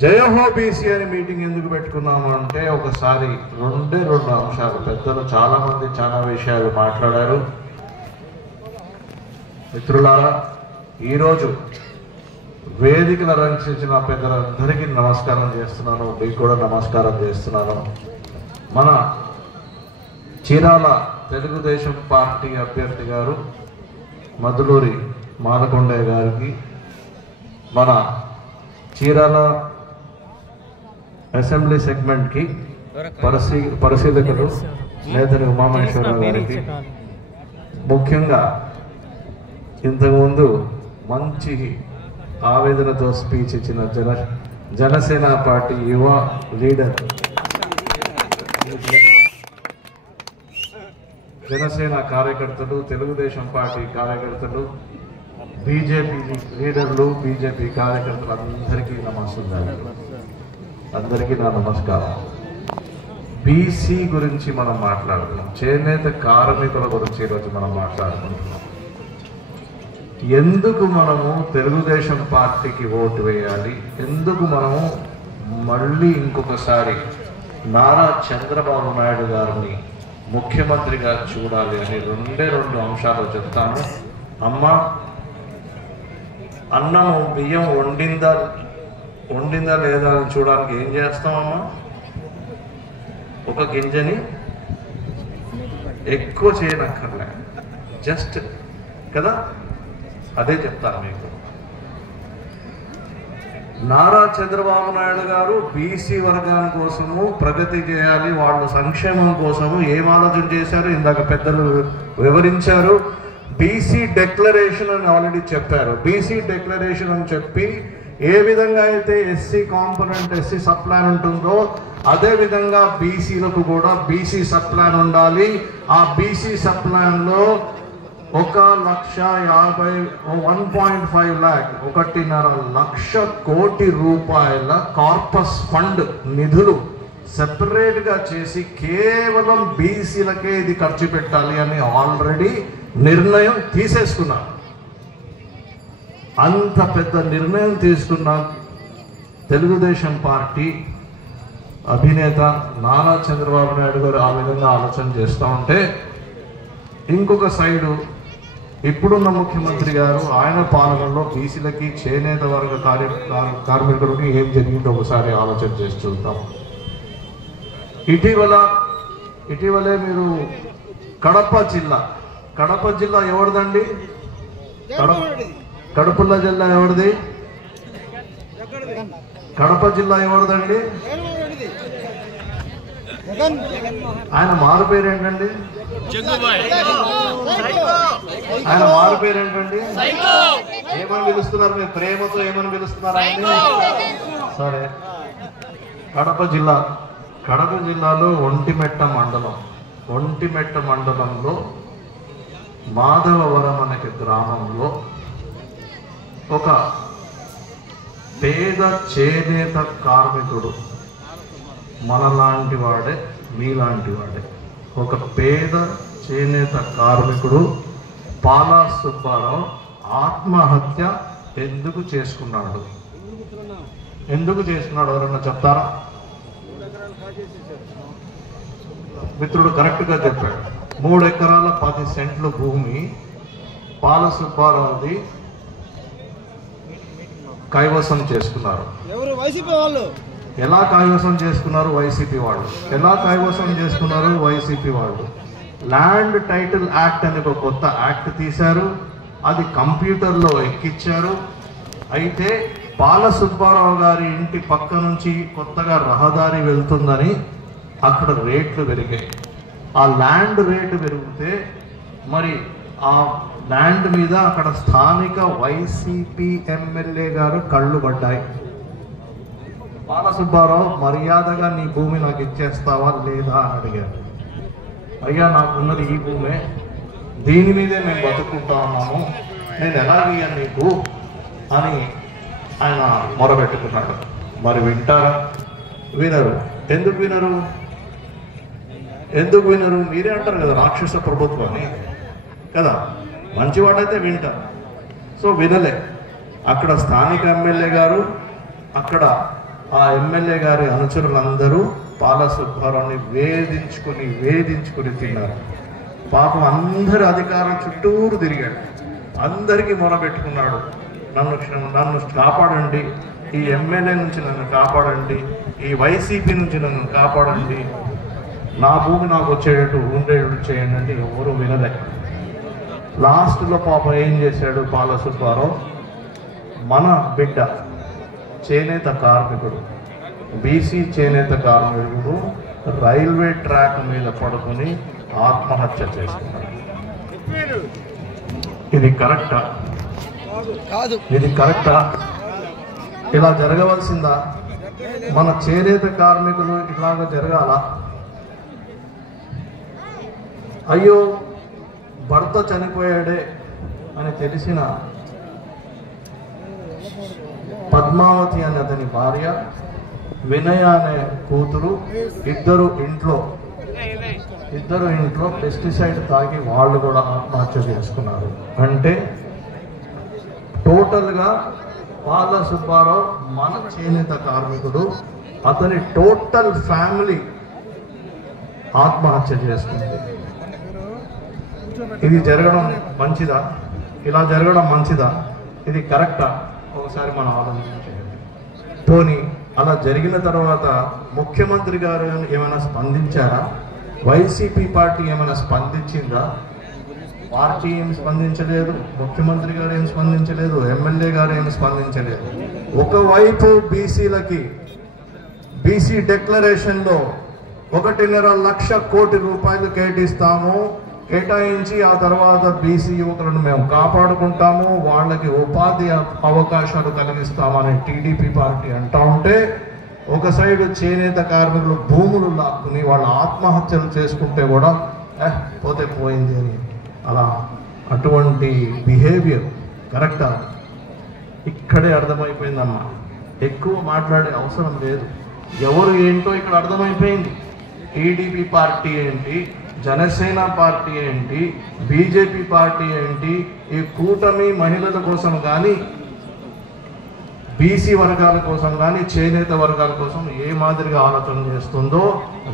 జయ హో బీసీ అనే మీటింగ్ ఎందుకు పెట్టుకున్నాము అంటే ఒకసారి 2 అంశాలు. పెద్దలు చాలా మంది చాలా విషయాలు మాట్లాడారు. మిత్రులారా, ఈరోజు వేదికను రంక్షించిన పెద్దలందరికీ నమస్కారం చేస్తున్నాను, మీకు కూడా నమస్కారం చేస్తున్నాను. మన చీరాల తెలుగుదేశం పార్టీ అభ్యర్థి గారు మధులూరి మాలకొండయ్య గారికి, మన చీరాల అసెంబ్లీ సెగ్మెంట్కి పరిశీలకులు నేతని ఉమామహేశ్వరరావు గారికి, ముఖ్యంగా ఇంతకుముందు మంచి ఆవేదనతో స్పీచ్ ఇచ్చిన జనసేన పార్టీ యువ లీడర్, జనసేన కార్యకర్తలు, తెలుగుదేశం పార్టీ కార్యకర్తలు, బీజేపీ లీడర్లు, బీజేపీ కార్యకర్తలు అందరికీ నమస్కారం. అందరికీ నా నమస్కారం. బీసీ గురించి మనం మాట్లాడుతున్నాం, చేనేత కార్మికుల గురించి ఈరోజు మనం మాట్లాడుకుంటున్నాం. ఎందుకు మనము తెలుగుదేశం పార్టీకి ఓటు వేయాలి, ఎందుకు మనము మళ్ళీ ఇంకొకసారి నారా చంద్రబాబు నాయుడు గారిని ముఖ్యమంత్రిగా చూడాలి అని రెండు అంశాలు చెప్తాను. అమ్మ, అన్నము బియ్యం వండిందా లేదా అని చూడడానికి ఏం చేస్తామమ్మా? ఒక గింజని ఎక్కువ చేయనక్కర్లే, జస్ట్ కదా, అదే చెప్తాను మీకు. నారా చంద్రబాబు నాయుడు గారు బీసీ వర్గాల కోసము ప్రగతి చేయాలి, వాళ్ళ సంక్షేమం కోసము ఏం ఆలోచన చేశారు ఇందాక పెద్దలు వివరించారు. బీసీ డిక్లరేషన్ అని ఆల్రెడీ చెప్పారు. బీసీ డిక్లరేషన్ అని చెప్పి ఏ విధంగా అయితే SC component, SC sub plan ఉంటుందో అదే విధంగా బీసీలకు కూడా బీసీ సబ్ ప్లాన్ ఉండాలి. ఆ బీసీ సబ్ ప్లాన్లో 1.5 lakh 1.5 లక్ష కోటి రూపాయల కార్పస్ ఫండ్ నిధులు సెపరేట్గా చేసి కేవలం బీసీలకే ఇది ఖర్చు పెట్టాలి అని ఆల్రెడీ నిర్ణయం తీసేసుకున్నారు. అంత పెద్ద నిర్ణయం తీసుకున్న తెలుగుదేశం పార్టీ అధినేత నారా చంద్రబాబు నాయుడు గారు ఆ విధంగా ఆలోచన చేస్తూ ఉంటే, ఇంకొక సైడు ఇప్పుడున్న ముఖ్యమంత్రి గారు ఆయన పాలనలో బీసీలకి, చేనేత వర్గ కార్మికులకి ఏం జరిగిందో ఒకసారి ఆలోచన చేసి చూద్దాం. ఇటీవలే మీరు కడప జిల్లా ఎవరిదండి? కడప జిల్లా ఎవరిది? కడప జిల్లా ఎవరిదండి? ఆయన మారు పేరు ఏంటండి? ఆయన మారు పేరు ఏంటండి? ఏమని పిలుస్తున్నారు మీరు? ప్రేమతో ఏమని పిలుస్తున్నారు ఆయన్ని? సరే, కడప జిల్లాలో ఒంటిమెట్ట మండలంలో మాధవవరం అనే గ్రామంలో ఒక పేద చేనేత కార్మికుడు, మనలాంటి వాడే, మీలాంటి వాడే, ఒక పేద చేనేత కార్మికుడు పాలా సుబ్బారావు ఆత్మహత్య ఎందుకు చేసుకున్నాడు? ఎవరన్నా చెప్తారా? మిత్రుడు కరెక్ట్గా చెప్పాడు. 3 ఎకరాల 10 సెంట్లు భూమి పాలా సుబ్బారావుది కైవసం చేసుకున్నారు. ఎలా కైవసం చేసుకున్నారు? వైసీపీ వాళ్ళు ల్యాండ్ టైటిల్ యాక్ట్ అని ఒక కొత్త యాక్ట్ తీశారు. అది కంప్యూటర్లో ఎక్కించారు. అయితే పాలా సుబ్బారావు గారి ఇంటి పక్క నుంచి కొత్తగా రహదారి వెళ్తుందని అక్కడ రేట్లు పెరిగాయి. ఆ ల్యాండ్ రేటు పెరిగితే మరి ఆ ల్యాండ్ మీద అక్కడ స్థానిక వైసీపీ ఎమ్మెల్యే గారు కళ్ళు పడ్డాయి. పాలా సుబ్బారావు మర్యాదగా నీ భూమి నాకు ఇచ్చేస్తావా లేదా అని అడిగారు. అయ్యా, నాకున్నది ఈ భూమే, దీని మీదే మేము బతుకుంటా ఉన్నాము, నేను ఎలా ఇయ్యాను నీకు అని ఆయన మొరబెట్టుకున్నాడు. మరి వింటారా? వినరు. ఎందుకు వినరు? మీరే అంటారు కదా రాక్షస ప్రభుత్వాన్ని కదా, మంచివాడైతే వింటారు. సో వినలే. అక్కడ స్థానిక ఎమ్మెల్యే గారు, అక్కడ ఆ ఎమ్మెల్యే గారి అనుచరులందరూ పాలా సుబ్బారావుని వేధించుకుని తిన్నారు. పాపం అందరి అధికారం చుట్టూరు తిరిగాడు. అందరికీ మొరపెట్టుకున్నాడు, నన్ను కాపాడండి, ఈ ఎమ్మెల్యే నుంచి నన్ను కాపాడండి, ఈ వైసీపీ నుంచి నన్ను కాపాడండి, నా భూమి నాకు వచ్చేటట్టు ఉండేటట్టు చేయండి అంటే ఎవరు వినలే. లాస్ట్లో పాపం ఏం చేశాడు పాల సుబ్బారావు, మన బిడ్డ చేనేత కార్మికుడు, బీసీ చేనేత కార్మికుడు రైల్వే ట్రాక్ మీద పడుకుని ఆత్మహత్య చేసుకున్నాడు. ఇది కరెక్టా? ఇది కరెక్టా? ఇలా జరగవలసిందా? మన చేనేత కార్మికులు ఇలాగ జరగాల? అయ్యో భర్త చనిపోయాడే అని తెలిసిన పద్మావతి అనే అతని భార్య, వినయ అనే కూతురు ఇద్దరు ఇంట్లో పెస్టిసైడ్ తాగి వాళ్ళు కూడా ఆత్మహత్య చేసుకున్నారు. అంటే టోటల్గా పాల సుబ్బారావు మన చేనేత కార్మికుడు, అతని టోటల్ ఫ్యామిలీ ఆత్మహత్య చేసుకుంది. ఇది జరగడం మంచిదా? ఇలా జరగడం మంచిదా? ఇది కరెక్టా? ఒకసారి మనం ఆలోచించండి. పోనీ అలా జరిగిన తర్వాత ముఖ్యమంత్రి గారు ఏమైనా స్పందించారా? వైసీపీ పార్టీ ఏమైనా స్పందించిందా? పార్టీ ఏమి స్పందించలేదు, ముఖ్యమంత్రి గారు ఏమి స్పందించలేదు, ఎమ్మెల్యే గారు ఏమి స్పందించలేదు. ఒకవైపు బీసీలకి బీసీ డిక్లరేషన్లో 1.5 లక్ష కోటి రూపాయలు కేటాయించి ఆ తర్వాత బీసీ యువకులను మేము కాపాడుకుంటాము, వాళ్ళకి ఉపాధి అవకాశాలు కలిగిస్తామని టీడీపీ పార్టీ అంటూ ఉంటే, ఒక సైడ్ చేనేత కార్మికులు భూములు లాక్కుని వాళ్ళు ఆత్మహత్యలు చేసుకుంటే కూడా పోతే పోయింది అని అలా అటువంటి బిహేవియర్ కరెక్టా? ఇక్కడే అర్థమైపోయిందమ్మా. ఎక్కువ మాట్లాడే అవసరం లేదు. ఎవరు ఏంటో ఇక్కడ అర్థమైపోయింది. టీడీపీ పార్టీ ఏంటి, జనసేన పార్టీ ఏంటి, బీజేపీ పార్టీ ఏంటి, ఈ కూటమి మహిళల కోసం కానీ బీసీ వర్గాల కోసం కానీ చేనేత వర్గాల కోసం ఏ మాదిరిగా ఆలోచన చేస్తుందో,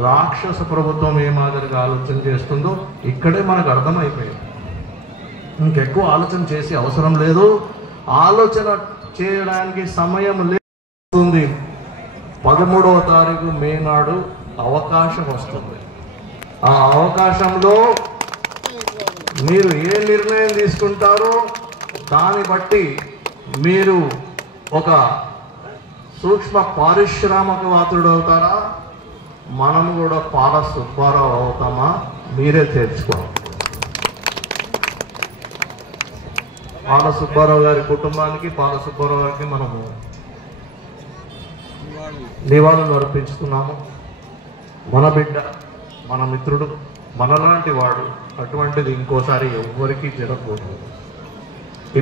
రాక్షస ప్రభుత్వం ఏ మాదిరిగా ఆలోచన చేస్తుందో ఇక్కడే మనకు అర్థమైపోయింది. ఇంకెక్కువ ఆలోచన చేసే అవసరం లేదు. ఆలోచన చేయడానికి సమయం లేదు. 13వ తారీఖు మే నాడు అవకాశం వస్తుంది. ఆ అవకాశంలో మీరు ఏ నిర్ణయం తీసుకుంటారో దాన్ని బట్టి మీరు ఒక సూక్ష్మ పారిశ్రామికవాదుడు అవుతారా, మనం కూడా పాల సుబ్బారావు అవుతామా, మీరే తేల్చుకోండి. పాల సుబ్బారావు గారి కుటుంబానికి, పాల సుబ్బారావు గారికి మనము నివాళులు అర్పించుతున్నాము. మన బిడ్డ, మన మిత్రుడు, మనలాంటి వాడు. అటువంటిది ఇంకోసారి ఎవ్వరికీ జరగకూడదు.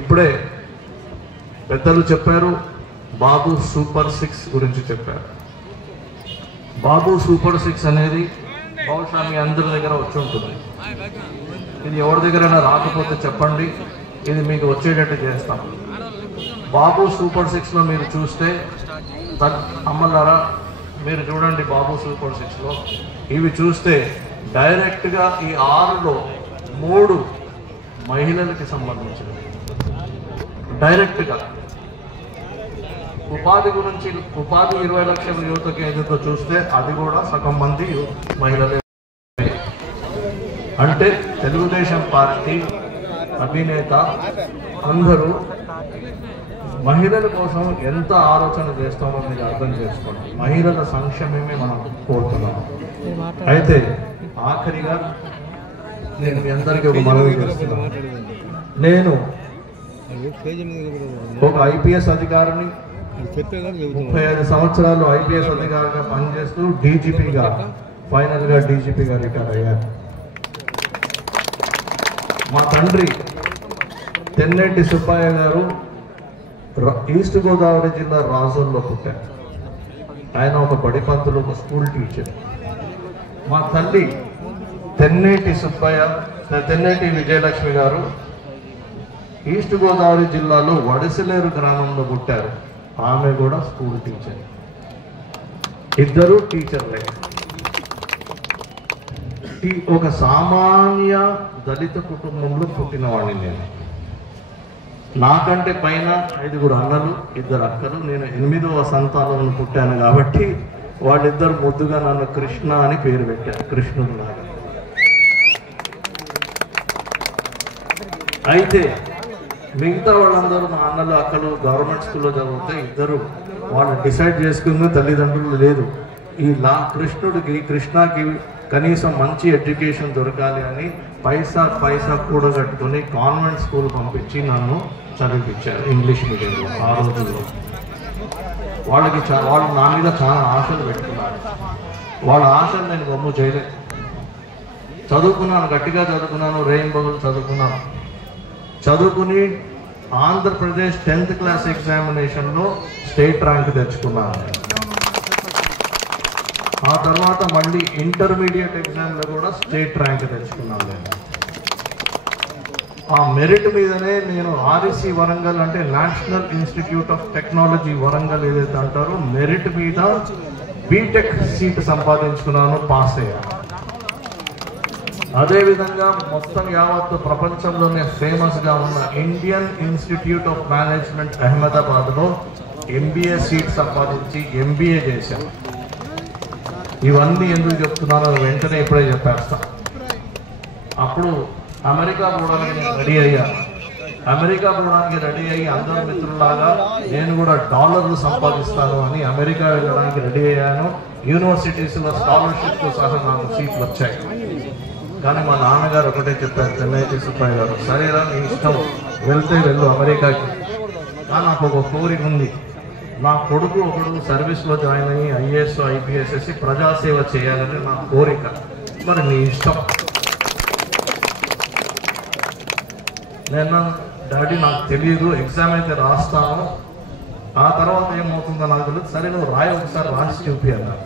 ఇప్పుడే పెద్దలు చెప్పారు, బాబు సూపర్ 6 గురించి చెప్పారు. బాబు సూపర్ 6 అనేది బహుశా మీ అందరి దగ్గర వచ్చి ఉంటుంది. ఇది ఎవరి దగ్గరైనా రాకపోతే చెప్పండి, ఇది మీకు వచ్చేటట్టు చేస్తాం. బాబు సూపర్ 6లో మీరు చూస్తే, అమ్మలారా మీరు చూడండి, బాబు సూపర్ 6లో ఇవి చూస్తే డైరెక్ట్గా ఈ 6లో 3 మహిళలకి సంబంధించినవి. డైరెక్ట్గా ఉపాధి గురించి, ఉపాధి 20 లక్షల యువతకి ఏదైతే చూస్తే అది కూడా సగం మంది మహిళలే. అంటే తెలుగుదేశం పార్టీ అధినేత అందరూ మహిళల కోసం ఎంత ఆలోచన చేస్తామో మీరు అర్థం చేసుకోండి. మహిళల సంక్షేమమే మనం కోరుతున్నాము. అయితే ఆఖరిగా నేను మీ అందరికీ ఒక మనవి చేస్తున్నాను. నేను ఒక ఐపీఎస్ అధికారిని, 35 సంవత్సరాలు ఐపీఎస్ అధికారిగా పనిచేస్తూ డీజీపీగా, ఫైనల్గా డీజీపీగా రిటైర్ అయ్యారు. మా తండ్రి తెన్నేటి సుబ్బయ్య గారు ఈస్ట్ గోదావరి జిల్లా రాజోల్లో పుట్టారు. ఆయన ఒక బడి పంతులు, ఒక స్కూల్ టీచర్. మా తల్లి తెన్నేటి విజయలక్ష్మి గారు ఈస్ట్ గోదావరి జిల్లాలో వడిసలేరు గ్రామంలో పుట్టారు. ఆమె కూడా స్కూల్ టీచర్. ఇద్దరు టీచర్లే. ఒక సామాన్య దళిత కుటుంబంలో పుట్టినవాడిని నేను. నాకంటే పైన 5 అన్నలు 2 అక్కలు, నేను 8వ సంతానంలో పుట్టాను కాబట్టి వాళ్ళిద్దరు ముద్దుగా నన్ను కృష్ణ అని పేరు పెట్టారు, కృష్ణుడు లాగా. అయితే మిగతా వాళ్ళందరూ మా అన్నలు అక్కలు గవర్నమెంట్ స్కూల్లో చదివితే ఇద్దరు వాళ్ళు డిసైడ్ చేసుకున్న తల్లిదండ్రులు లేదు, ఈ కృష్ణకి కనీసం మంచి ఎడ్యుకేషన్ దొరకాలి అని పైసా కూడగట్టుకుని కాన్వెంట్ స్కూల్ పంపించి నన్ను చదివించారు ఇంగ్లీష్ మీడియంలో. ఆ రోజుల్లో వాళ్ళు నా మీద చాలా ఆశలు పెట్టుకున్నారు. వాళ్ళ ఆశలు నేను బొమ్మ చేయలేదు. చదువుకున్నాను, గట్టిగా చదువుకున్నాను, రెయిన్బోలు చదువుకుని ఆంధ్రప్రదేశ్ 10th క్లాస్ ఎగ్జామినేషన్లో స్టేట్ ర్యాంక్ తెచ్చుకున్నాను. ఆ తర్వాత మళ్ళీ ఇంటర్మీడియట్ ఎగ్జామ్లో కూడా స్టేట్ ర్యాంక్ తెచ్చుకున్నాను నేను. ఆ మెరిట్ మీదనే నేను ఆర్ఈసి వరంగల్ అంటే national institute of technology Warangal ఏదైతే అంటారో మెరిట్ మీద బీటెక్ సీట్ సంపాదించుకున్నాను, పాస్ అయ్యాను. అదేవిధంగా మొత్తం యావత్తు ప్రపంచంలోనే ఫేమస్గా ఉన్న ఇండియన్ ఇన్స్టిట్యూట్ ఆఫ్ మేనేజ్మెంట్ అహ్మదాబాద్లో MBA సీట్ సంపాదించి MBA చేశాను. ఇవన్నీ ఎందుకు చెప్తున్నానో వెంటనే ఇప్పుడే చెప్పేస్తా. అప్పుడు అమెరికా పోవడానికి నేను రెడీ అయ్యాను. అమెరికా పోవడానికి రెడీ అయ్యి అందరూ మిత్రులాగా నేను కూడా డాలర్లు సంపాదిస్తాను అని అమెరికా వెళ్ళడానికి రెడీ అయ్యాను. యూనివర్సిటీస్లో స్కాలర్షిప్తో సహా నాకు సీట్లు వచ్చాయి. కానీ మా నాన్నగారు ఒకటే చెప్పారు, చెన్నైకి సుబ్బయ్య గారు, సరేరా నీ ఇష్టం, వెళ్తే వెళ్ళు అమెరికాకి. కానీ నాకు ఒక కోరిక ఉంది, నా కొడుకు ఒకడు సర్వీస్లో జాయిన్ అయ్యి IAS IPS వేసి ప్రజాసేవ చేయాలని నా కోరిక. మరి నీ ఇష్టం. నేను డాడీ నాకు తెలియదు, ఎగ్జామ్ అయితే రాస్తాను, ఆ తర్వాత ఏమవుతుందో నాకు తెలియదు, సరే నువ్వు ఒకసారి రాసి చూపి అన్నారు.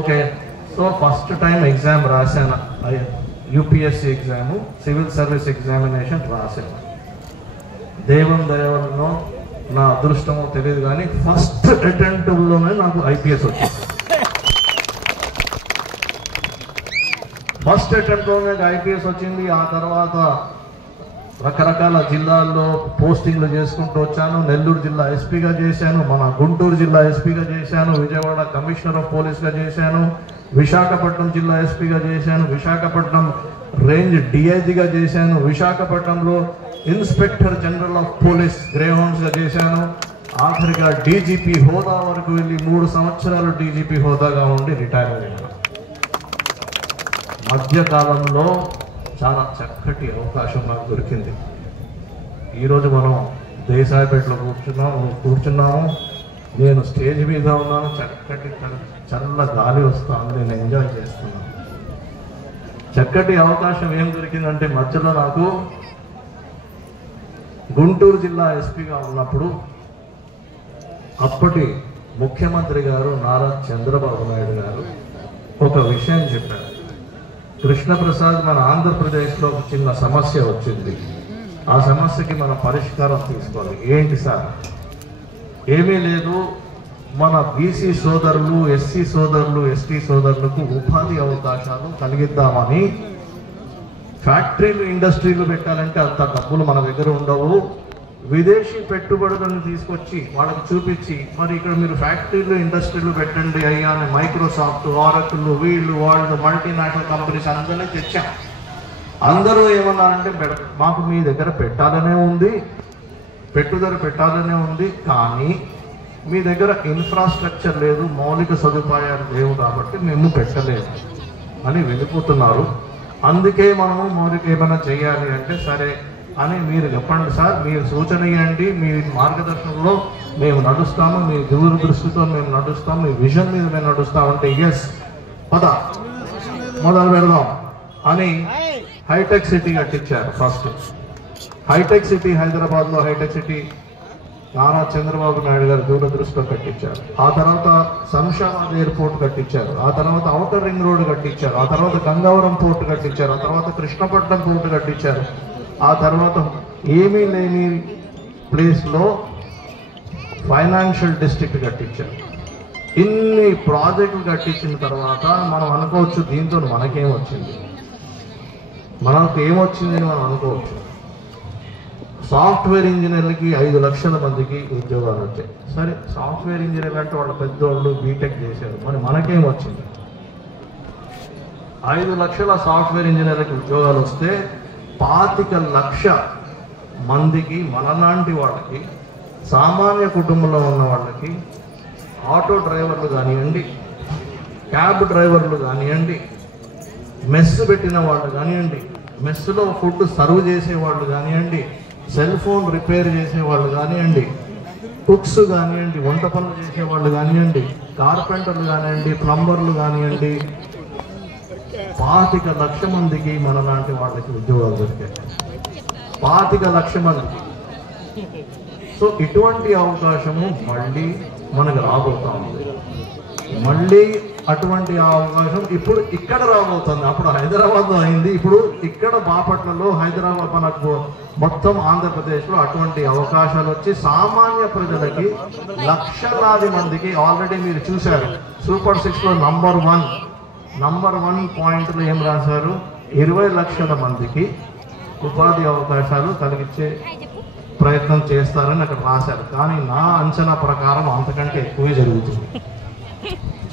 Okay, so first time exam రాశాను, UPSC exam, civil service examination రాశాను. దేవుని దయవలనో నా అదృష్టమో తెలియదు కానీ ఫస్ట్ అటెంప్ట్లోనే నాకు IPS వచ్చింది. ఫస్ట్ అటెంప్ట్లోనే IPS వచ్చింది. ఆ తర్వాత రకరకాల జిల్లాల్లో పోస్టింగ్లు చేసుకుంటూ వచ్చాను. నెల్లూరు జిల్లా ఎస్పీగా చేశాను, మన గుంటూరు జిల్లా ఎస్పీగా చేశాను, విజయవాడ కమిషనర్ ఆఫ్ పోలీస్గా చేశాను, విశాఖపట్నం జిల్లా ఎస్పీగా చేశాను, విశాఖపట్నం రేంజ్ DIGగా చేశాను, విశాఖపట్నంలో ఇన్స్పెక్టర్ జనరల్ ఆఫ్ పోలీస్ గ్రేహౌండ్స్గా చేశాను. ఆఖరిగా DGP హోదా వరకు వెళ్ళి 3 సంవత్సరాలు DGP హోదాగా ఉండి రిటైర్ అయ్యాను. మధ్యకాలంలో చాలా అవకాశం నాకు దొరికింది. ఈరోజు మనం దేశాయిపేటలో కూర్చున్నాము. నేను స్టేజ్ మీద ఉన్నాను, చల్ల గాలి వస్తాను, నేను ఎంజాయ్ చేస్తున్నాను. చక్కటి అవకాశం ఏం దొరికిందంటే మధ్యలో నాకు గుంటూరు జిల్లా ఎస్పీగా ఉన్నప్పుడు అప్పటి ముఖ్యమంత్రి గారు నారా చంద్రబాబు నాయుడు గారు ఒక విషయం చెప్పారు. కృష్ణప్రసాద్, మన ఆంధ్రప్రదేశ్లో ఒక చిన్న సమస్య వచ్చింది, ఆ సమస్యకి మనం పరిష్కారం తీసుకోవాలి. ఏంటి సార్? ఏమీ లేదు, మన BC సోదరులు, SC సోదరులు, ST సోదరులకు ఉపాధి అవకాశాలు కలిగిద్దామని. ఫ్యాక్టరీలు, ఇండస్ట్రీలు పెట్టాలంటే అంత డబ్బులు మన దగ్గర ఉండవు. విదేశీ పెట్టుబడులను తీసుకొచ్చి వాళ్ళకి చూపించి, మరి ఇక్కడ మీరు ఫ్యాక్టరీలు, ఇండస్ట్రీలు పెట్టండి అయ్యా అని మైక్రోసాఫ్ట్, ఆరకులు, వాళ్ళు మల్టీనేషనల్ కంపెనీస్ అందరినీ తెచ్చాం. అందరూ ఏమన్నారంటే మాకు మీ దగ్గర పెట్టాలనే ఉంది, పెట్టుదల పెట్టాలనే ఉంది, కానీ మీ దగ్గర ఇన్ఫ్రాస్ట్రక్చర్ లేదు, మౌలిక సదుపాయాలు లేవు కాబట్టి మేము పెట్టలేము అని వెళ్ళిపోతున్నారు. అందుకే మనము మౌలిక ఏమైనా చేయాలి అంటే సరే అని మీరు చెప్పండి సార్, మీరు సూచన ఇవ్వండి, మీ మార్గదర్శనంలో మేము నడుస్తాము, మీ దూరదృష్టితో మేము నడుస్తాము, మీ విజన్ మీద మేము నడుస్తామంటే ఎస్ మొదలు పెడదాం అని హైటెక్ సిటీ కట్టించారు. ఫస్ట్ హైటెక్ సిటీ, హైదరాబాద్లో హైటెక్ సిటీ నారా చంద్రబాబు నాయుడు గారు దూరదృష్టితో కట్టించారు. ఆ తర్వాత శంషాబాద్ ఎయిర్పోర్ట్ కట్టించారు, ఆ తర్వాత ఔటర్ రింగ్ రోడ్ కట్టించారు, ఆ తర్వాత గంగవరం పోర్ట్ కట్టించారు, ఆ తర్వాత కృష్ణపట్నం పోర్ట్ కట్టించారు, ఆ తర్వాత ఏమీ లేని ప్లేస్లో ఫైనాన్షియల్ డిస్ట్రిక్ట్ కట్టించారు. ఇన్ని ప్రాజెక్టులు కట్టించిన తర్వాత మనం అనుకోవచ్చు దీంతో మనకేం వచ్చింది, మనకు ఏమొచ్చింది అని మనం అనుకోవచ్చు. సాఫ్ట్వేర్ ఇంజనీర్లకి 5 లక్షల మందికి ఉద్యోగాలు వచ్చాయి. సరే, సాఫ్ట్వేర్ ఇంజనీర్లు అంటే వాళ్ళు పెద్దోళ్ళు బీటెక్ చేశారు, మరి మనకేం వచ్చింది? 5 లక్షల సాఫ్ట్వేర్ ఇంజనీర్లకి ఉద్యోగాలు వస్తే 25 లక్షల మందికి, మనలాంటి వాళ్ళకి, సామాన్య కుటుంబంలో ఉన్న వాళ్ళకి, ఆటో డ్రైవర్లు కానివ్వండి, క్యాబ్ డ్రైవర్లు కానివ్వండి, మెస్ పెట్టిన వాళ్ళు కానివ్వండి, మెస్సులో ఫుడ్ సర్వ్ చేసేవాళ్ళు కానివ్వండి, సెల్ ఫోన్ రిపేర్ చేసేవాళ్ళు కానివ్వండి, కుక్స్ కానివ్వండి, వంట పనులు చేసేవాళ్ళు కానివ్వండి, కార్పెంటర్లు కానివ్వండి, ప్లంబర్లు కానివ్వండి, 25 లక్షల మందికి మనలాంటి వాళ్ళకి ఉద్యోగాలు దొరికాయి. 25 లక్షల మందికి. సో ఇటువంటి అవకాశము మళ్ళీ మనకు రాబోతా ఉంది. మళ్ళీ అటువంటి అవకాశం ఇప్పుడు ఇక్కడ రాబోతుంది. అప్పుడు హైదరాబాద్లో అయింది, ఇప్పుడు ఇక్కడ బాపట్లలో, హైదరాబాద్, మనకు మొత్తం ఆంధ్రప్రదేశ్లో అటువంటి అవకాశాలు వచ్చి సామాన్య ప్రజలకి లక్షలాది మందికి ఆల్రెడీ మీరు చూశారు. సూపర్ 6లో నంబర్ 1 పాయింట్లు ఏం రాశారు? 20 లక్షల మందికి ఉపాధి అవకాశాలు కలిగించే ప్రయత్నం చేస్తారని అక్కడ రాశారు. కానీ నా అంచనా ప్రకారం అంతకంటే ఎక్కువే జరుగుతుంది.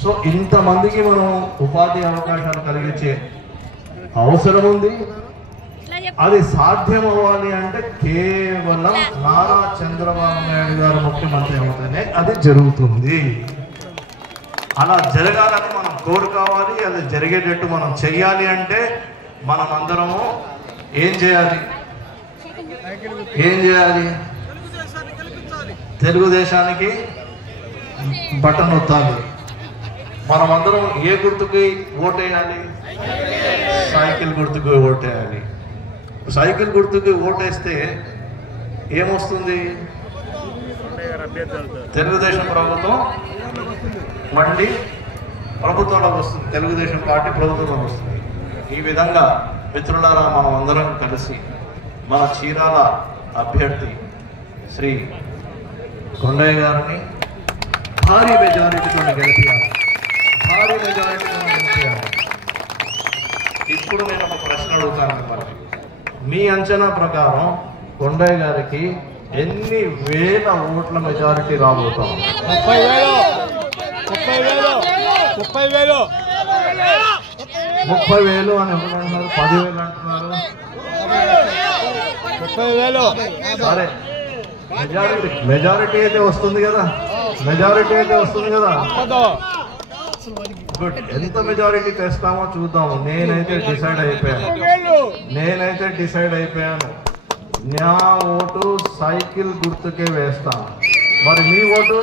సో ఇంతమందికి మనం ఉపాధి అవకాశాలు కలిగించే అవసరం ఉంది. అది సాధ్యం అవ్వాలి అంటే కేవలం నారా చంద్రబాబు నాయుడు గారు ముఖ్యమంత్రి అవుతేనే అది జరుగుతుంది. అలా జరగాలని మనం కోరుకోవాలి. అది జరిగేటట్టు మనం చెయ్యాలి అంటే మనం అందరము ఏం చేయాలి? తెలుగుదేశానికి బటన్ నొత్తాలి. మనమందరం ఏ గుర్తుకి ఓటేయాలి? సైకిల్ గుర్తుకి ఓటేయాలి. సైకిల్ గుర్తుకి ఓటేస్తే ఏమొస్తుంది? తెలుగుదేశం ప్రభుత్వం మళ్ళీ ప్రభుత్వంలోకి వస్తుంది. తెలుగుదేశం పార్టీ ప్రభుత్వంలోకి వస్తుంది. ఈ విధంగా మిత్రులారా, మనం అందరం కలిసి మన చీరాల అభ్యర్థి శ్రీ కొండయ్య గారిని భారీ మెజారిటీతో గెలిపించాలి. ఇప్పుడు నేను ఒక ప్రశ్న అడుగుతాను మిమ్మల్ని. మీ అంచనా ప్రకారం కొండయ్య గారికి ఎన్ని వేల ఓట్ల మెజారిటీ రాబోతాం? 30,000 అని ఎవరంటున్నారు? 10,000 అంటున్నారు. 30,000. సరే, మెజారిటీ అయితే వస్తుంది కదా? గుడ్. ఎంత మెజారిటీ తెస్తామో చూద్దాము. నేనైతే డిసైడ్ అయిపోయాను. నా ఓటు సైకిల్ గుర్తుకే వేస్తాను. మరి మీ ఓటు?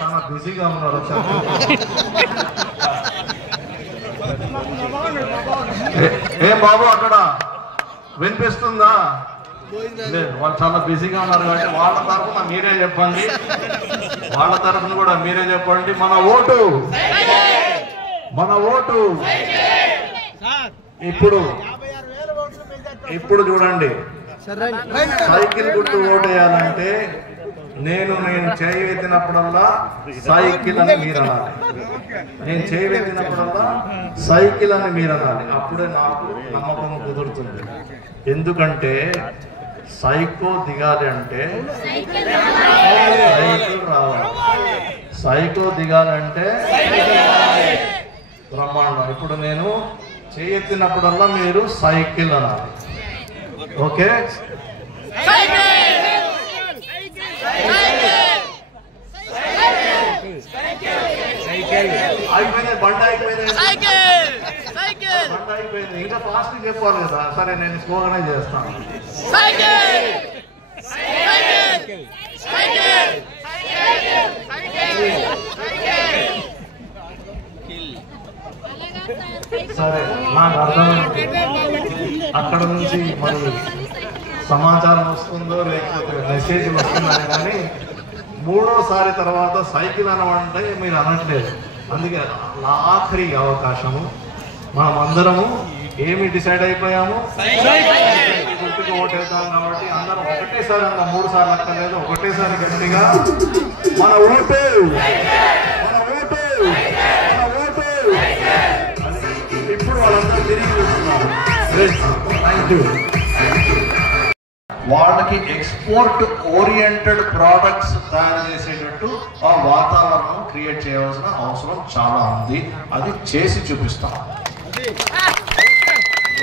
చాలా బిజీగా ఉన్నారు. ఏం బాబు అక్కడ వినిపిస్తుందా? లేదు, వాళ్ళు చాలా బిజీగా ఉన్నారు కాబట్టి వాళ్ళ తరఫున మీరే చెప్పండి. మన ఓటు ఇప్పుడు చూడండి, సైకిల్ గుర్తు ఓటేయాలంటే నేను చేయి ఎత్తినప్పుడల్లా సైకిల్ అని మీరు అనాలి. అప్పుడే నాకు నమ్మకం కుదురుతుంది. ఎందుకంటే సైకో దిగాలి అంటే సైకిల్ రావాలి. బ్రహ్మాండం. ఇప్పుడు నేను చేయెత్తినప్పుడల్లా మీరు సైకిల్ అనాలి. ఓకే? అయిపోయింది, బండ అయిపోయింది. ఇంకా ఫాస్ట్ చెప్పాలి కదా. సరే, నేను స్లోగానే చేస్తాను. సరే, నాకు అర్థం. అక్కడ నుంచి మరి సమాచారం వస్తుందో లేకపోతే మెసేజ్లు వస్తున్నాయి, కానీ మూడోసారి తర్వాత సైకిల్ అనమంటే మీరు అనట్లేదు. అందుకే ఆఖరి అవకాశము. మనం అందరము ఏమి డిసైడ్ అయిపోయాము? గుర్తుకు ఓటేద్దాం. కాబట్టి అందరం ఒకటేసారి 3 సార్లు అక్కర్లేదు, ఒకటేసారి గట్టిగా మన ఓటు. ఇప్పుడు వాళ్ళందరూ తిరిగి చూస్తున్నారు. Thank you. వాళ్ళకి ఎక్స్పోర్ట్ ఓరియంటెడ్ ప్రోడక్ట్స్ తయారు చేసేటట్టు ఆ వాతావరణం క్రియేట్ చేయవలసిన అవసరం చాలా ఉంది. అది చేసి చూపిస్తాం.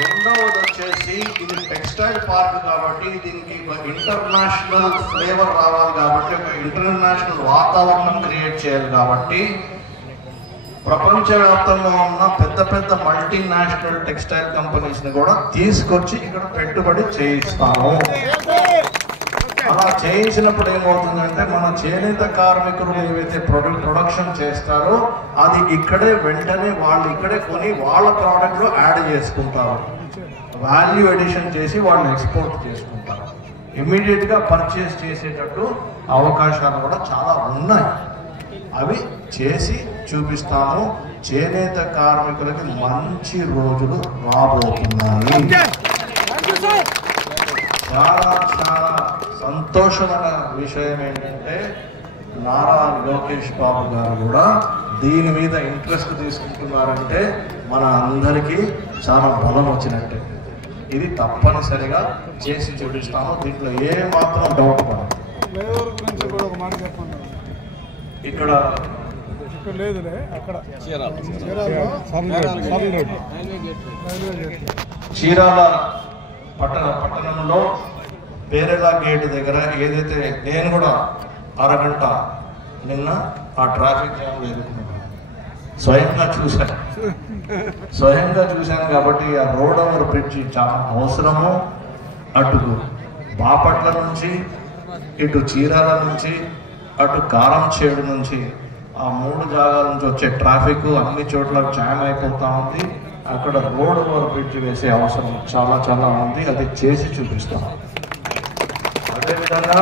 రెండవది వచ్చేసి ఇది టెక్స్టైల్ పార్క్ కాబట్టి దీనికి ఒక ఇంటర్నేషనల్ ఫ్లేవర్ రావాలి కాబట్టి ఒక ఇంటర్నేషనల్ వాతావరణం క్రియేట్ చేయాలి కాబట్టి ప్రపంచవ్యాప్తంగా ఉన్న పెద్ద పెద్ద మల్టీనేషనల్ టెక్స్టైల్ కంపెనీస్ ని కూడా తీసుకొచ్చి ఇక్కడ పెట్టుబడి చేయిస్తాము. అలా చేయించినప్పుడు ఏమవుతుందంటే మన చేనేత కార్మికులు ఏవైతే ప్రొడక్షన్ చేస్తారో అది ఇక్కడే వెంటనే వాళ్ళు ఇక్కడే కొని వాళ్ళ ప్రోడక్ట్ లో యాడ్ చేసుకుంటారు. వాల్యూ ఎడిషన్ చేసి వాళ్ళు ఎక్స్పోర్ట్ చేసుకుంటారు. ఇమ్మీడియట్ గా పర్చేస్ చేసేటట్టు అవకాశాలు కూడా చాలా ఉన్నాయి. అవి చేసి చూపిస్తాము. చేనేత కార్మికులకి మంచి రోజులు రాబోతున్నాయి. చాలా చాలా సంతోషమైన విషయం ఏంటంటే నారా లోకేష్ బాబు గారు కూడా దీని మీద ఇంట్రెస్ట్ తీసుకుంటున్నారంటే మన అందరికీ చాలా బలం వచ్చినట్టే. ఇది తప్పనిసరిగా చేసి చూపిస్తాము. దీంట్లో ఏ మాత్రం డౌట్ పడదు. ఇక్కడ లేదులే, అక్కడ చీరాల పట్టణంలో పేరెలా గేట్ దగ్గర ఏదైతే నేను కూడా అరగంట నిన్న ఆ ట్రాఫిక్ జామ్ ఎదుర్కొన్నాను. స్వయంగా చూశాను కాబట్టి ఆ రోడ్ ఓవర్ బ్రిడ్జి చాలా అవసరము. అటు బాపట్ల నుంచి ఇటు చీరాల నుంచి అటు కారంచేడు నుంచి ఆ 3 జాగాల నుంచి వచ్చే ట్రాఫిక్ అన్ని చోట్ల జామ్ అయిపోతా ఉంది. అక్కడ రోడ్ ఓవర్ బ్రిడ్జ్ వేసే అవసరం చాలా చాలా ఉంది. అది చేసి చూపిస్తాం. అదేవిధంగా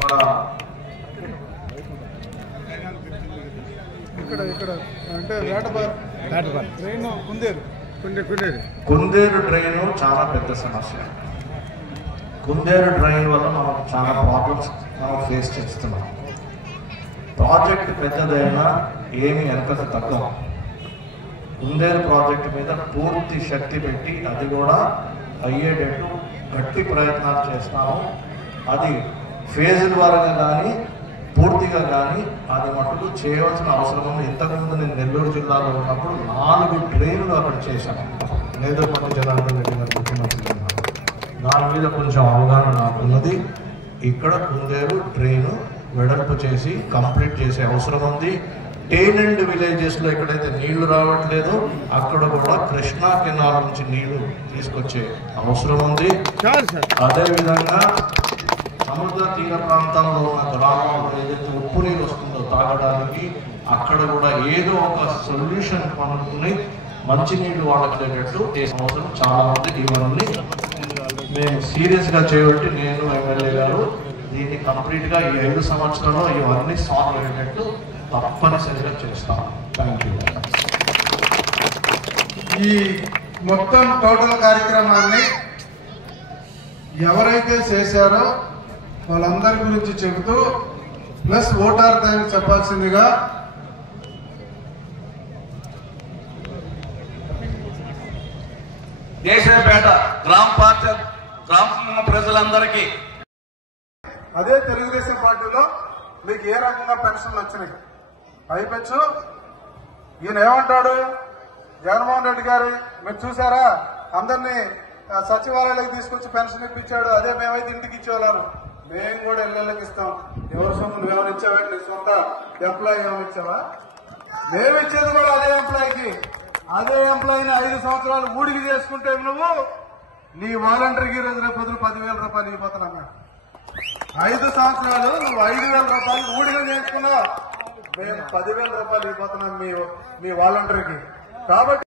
మన ఇక్కడ అంటే కుందేరు డ్రైన్ చాలా పెద్ద సమస్య. కుందేరు డ్రైన్ వల్ల మనకు చాలా ప్రాబ్లమ్స్ మనం ఫేస్ చేస్తున్నాం. ప్రాజెక్ట్ పెద్దదైనా ఏమి వెనకత తక్కువ. కుందేరు ప్రాజెక్ట్ మీద పూర్తి శక్తి పెట్టి అది కూడా అయ్యేటట్టు గట్టి ప్రయత్నాలు చేస్తాము. అది ఫేజ్ ద్వారా కానీ పూర్తిగా కానీ అది మటుకు చేయవలసిన అవసరం ఉంది. ఇంతకుముందు నేను నెల్లూరు జిల్లాలో ఉన్నప్పుడు 4 డ్రైన్లు అక్కడ చేశాను. నేదురుమల్లి జనార్దన్ రెడ్డి గారు ముఖ్యమంత్రి ఉన్నారు. దాని మీద కొంచెం అవగాహన నాకున్నది. ఇక్కడ కుందేరు డ్రైన్ వెడల్పు చేసి కంప్లీట్ చేసే అవసరం ఉంది. టేన్ అండ్ విలేజెస్లో ఎక్కడైతే నీళ్లు రావట్లేదో అక్కడ కూడా కృష్ణా కెనాల్ నుంచి నీళ్లు తీసుకొచ్చే అవసరం ఉంది. అదేవిధంగా సముద్ర తీర ప్రాంతంలో ఉన్న గ్రామాల్లో ఏదైతే ఉప్పు నీరు వస్తుందో తాగడానికి అక్కడ కూడా ఏదో ఒక సొల్యూషన్ పనుకుని మంచినీళ్ళు వాడగలిగేటట్టు అవసరం చాలా ఉంది. ఇవన్నీ మేము సీరియస్గా చేయబట్టి నేను ఎమ్మెల్యే గారు దీన్ని కంప్లీట్గా ఈ 5 సంవత్సరాల్లో ఇవన్నీ సాల్వ్ అయ్యేటట్టు తప్పనిసరిగా చేస్తాం. Thank you. ఈ మొత్తం టోటల్ కార్యక్రమాన్ని ఎవరైతే చేశారో వాళ్ళందరి గురించి చెబుతూ ప్లస్ ఓటార్థాన్ని చెప్పాల్సిందిగా దేశపేట గ్రామ ప్రజలందరికీ అదే తెలుగుదేశం పార్టీలో మీకు ఏ రకంగా పెన్షన్లు వచ్చినాయి అయిపోచ్చు. ఈయన ఏమంటాడు, జగన్మోహన్ రెడ్డి గారు మీరు చూసారా అందరినీ సచివాలయాలకు తీసుకొచ్చి పెన్షన్ ఇప్పించాడు, అదే మేమైతే ఇంటికి ఇచ్చేవాళ్ళం. మేము కూడా ఇళ్ళకి ఇస్తాం. ఎవరి సొమ్ము నువ్వు ఇచ్చావా? నీ సొంత ఎంప్లాయీ ఏమైనా ఇచ్చావా? మేము ఇచ్చేది కూడా అదే ఎంప్లాయీకి. అదే ఎంప్లాయీని 5 సంవత్సరాలు ఊడికి చేసుకుంటే నువ్వు నీ వాలంటీర్కి ఈ రోజు రేపు 10,000 రూపాయలు ఇవ్వబోతున్నా. 5 సంవత్సరాలు నువ్వు 5,000 రూపాయలు ఊడిగా చేసుకున్నావు. మేము 10,000 రూపాయలు ఇవ్వబోతున్నాం మీ వాలంటీర్కి. కాబట్టి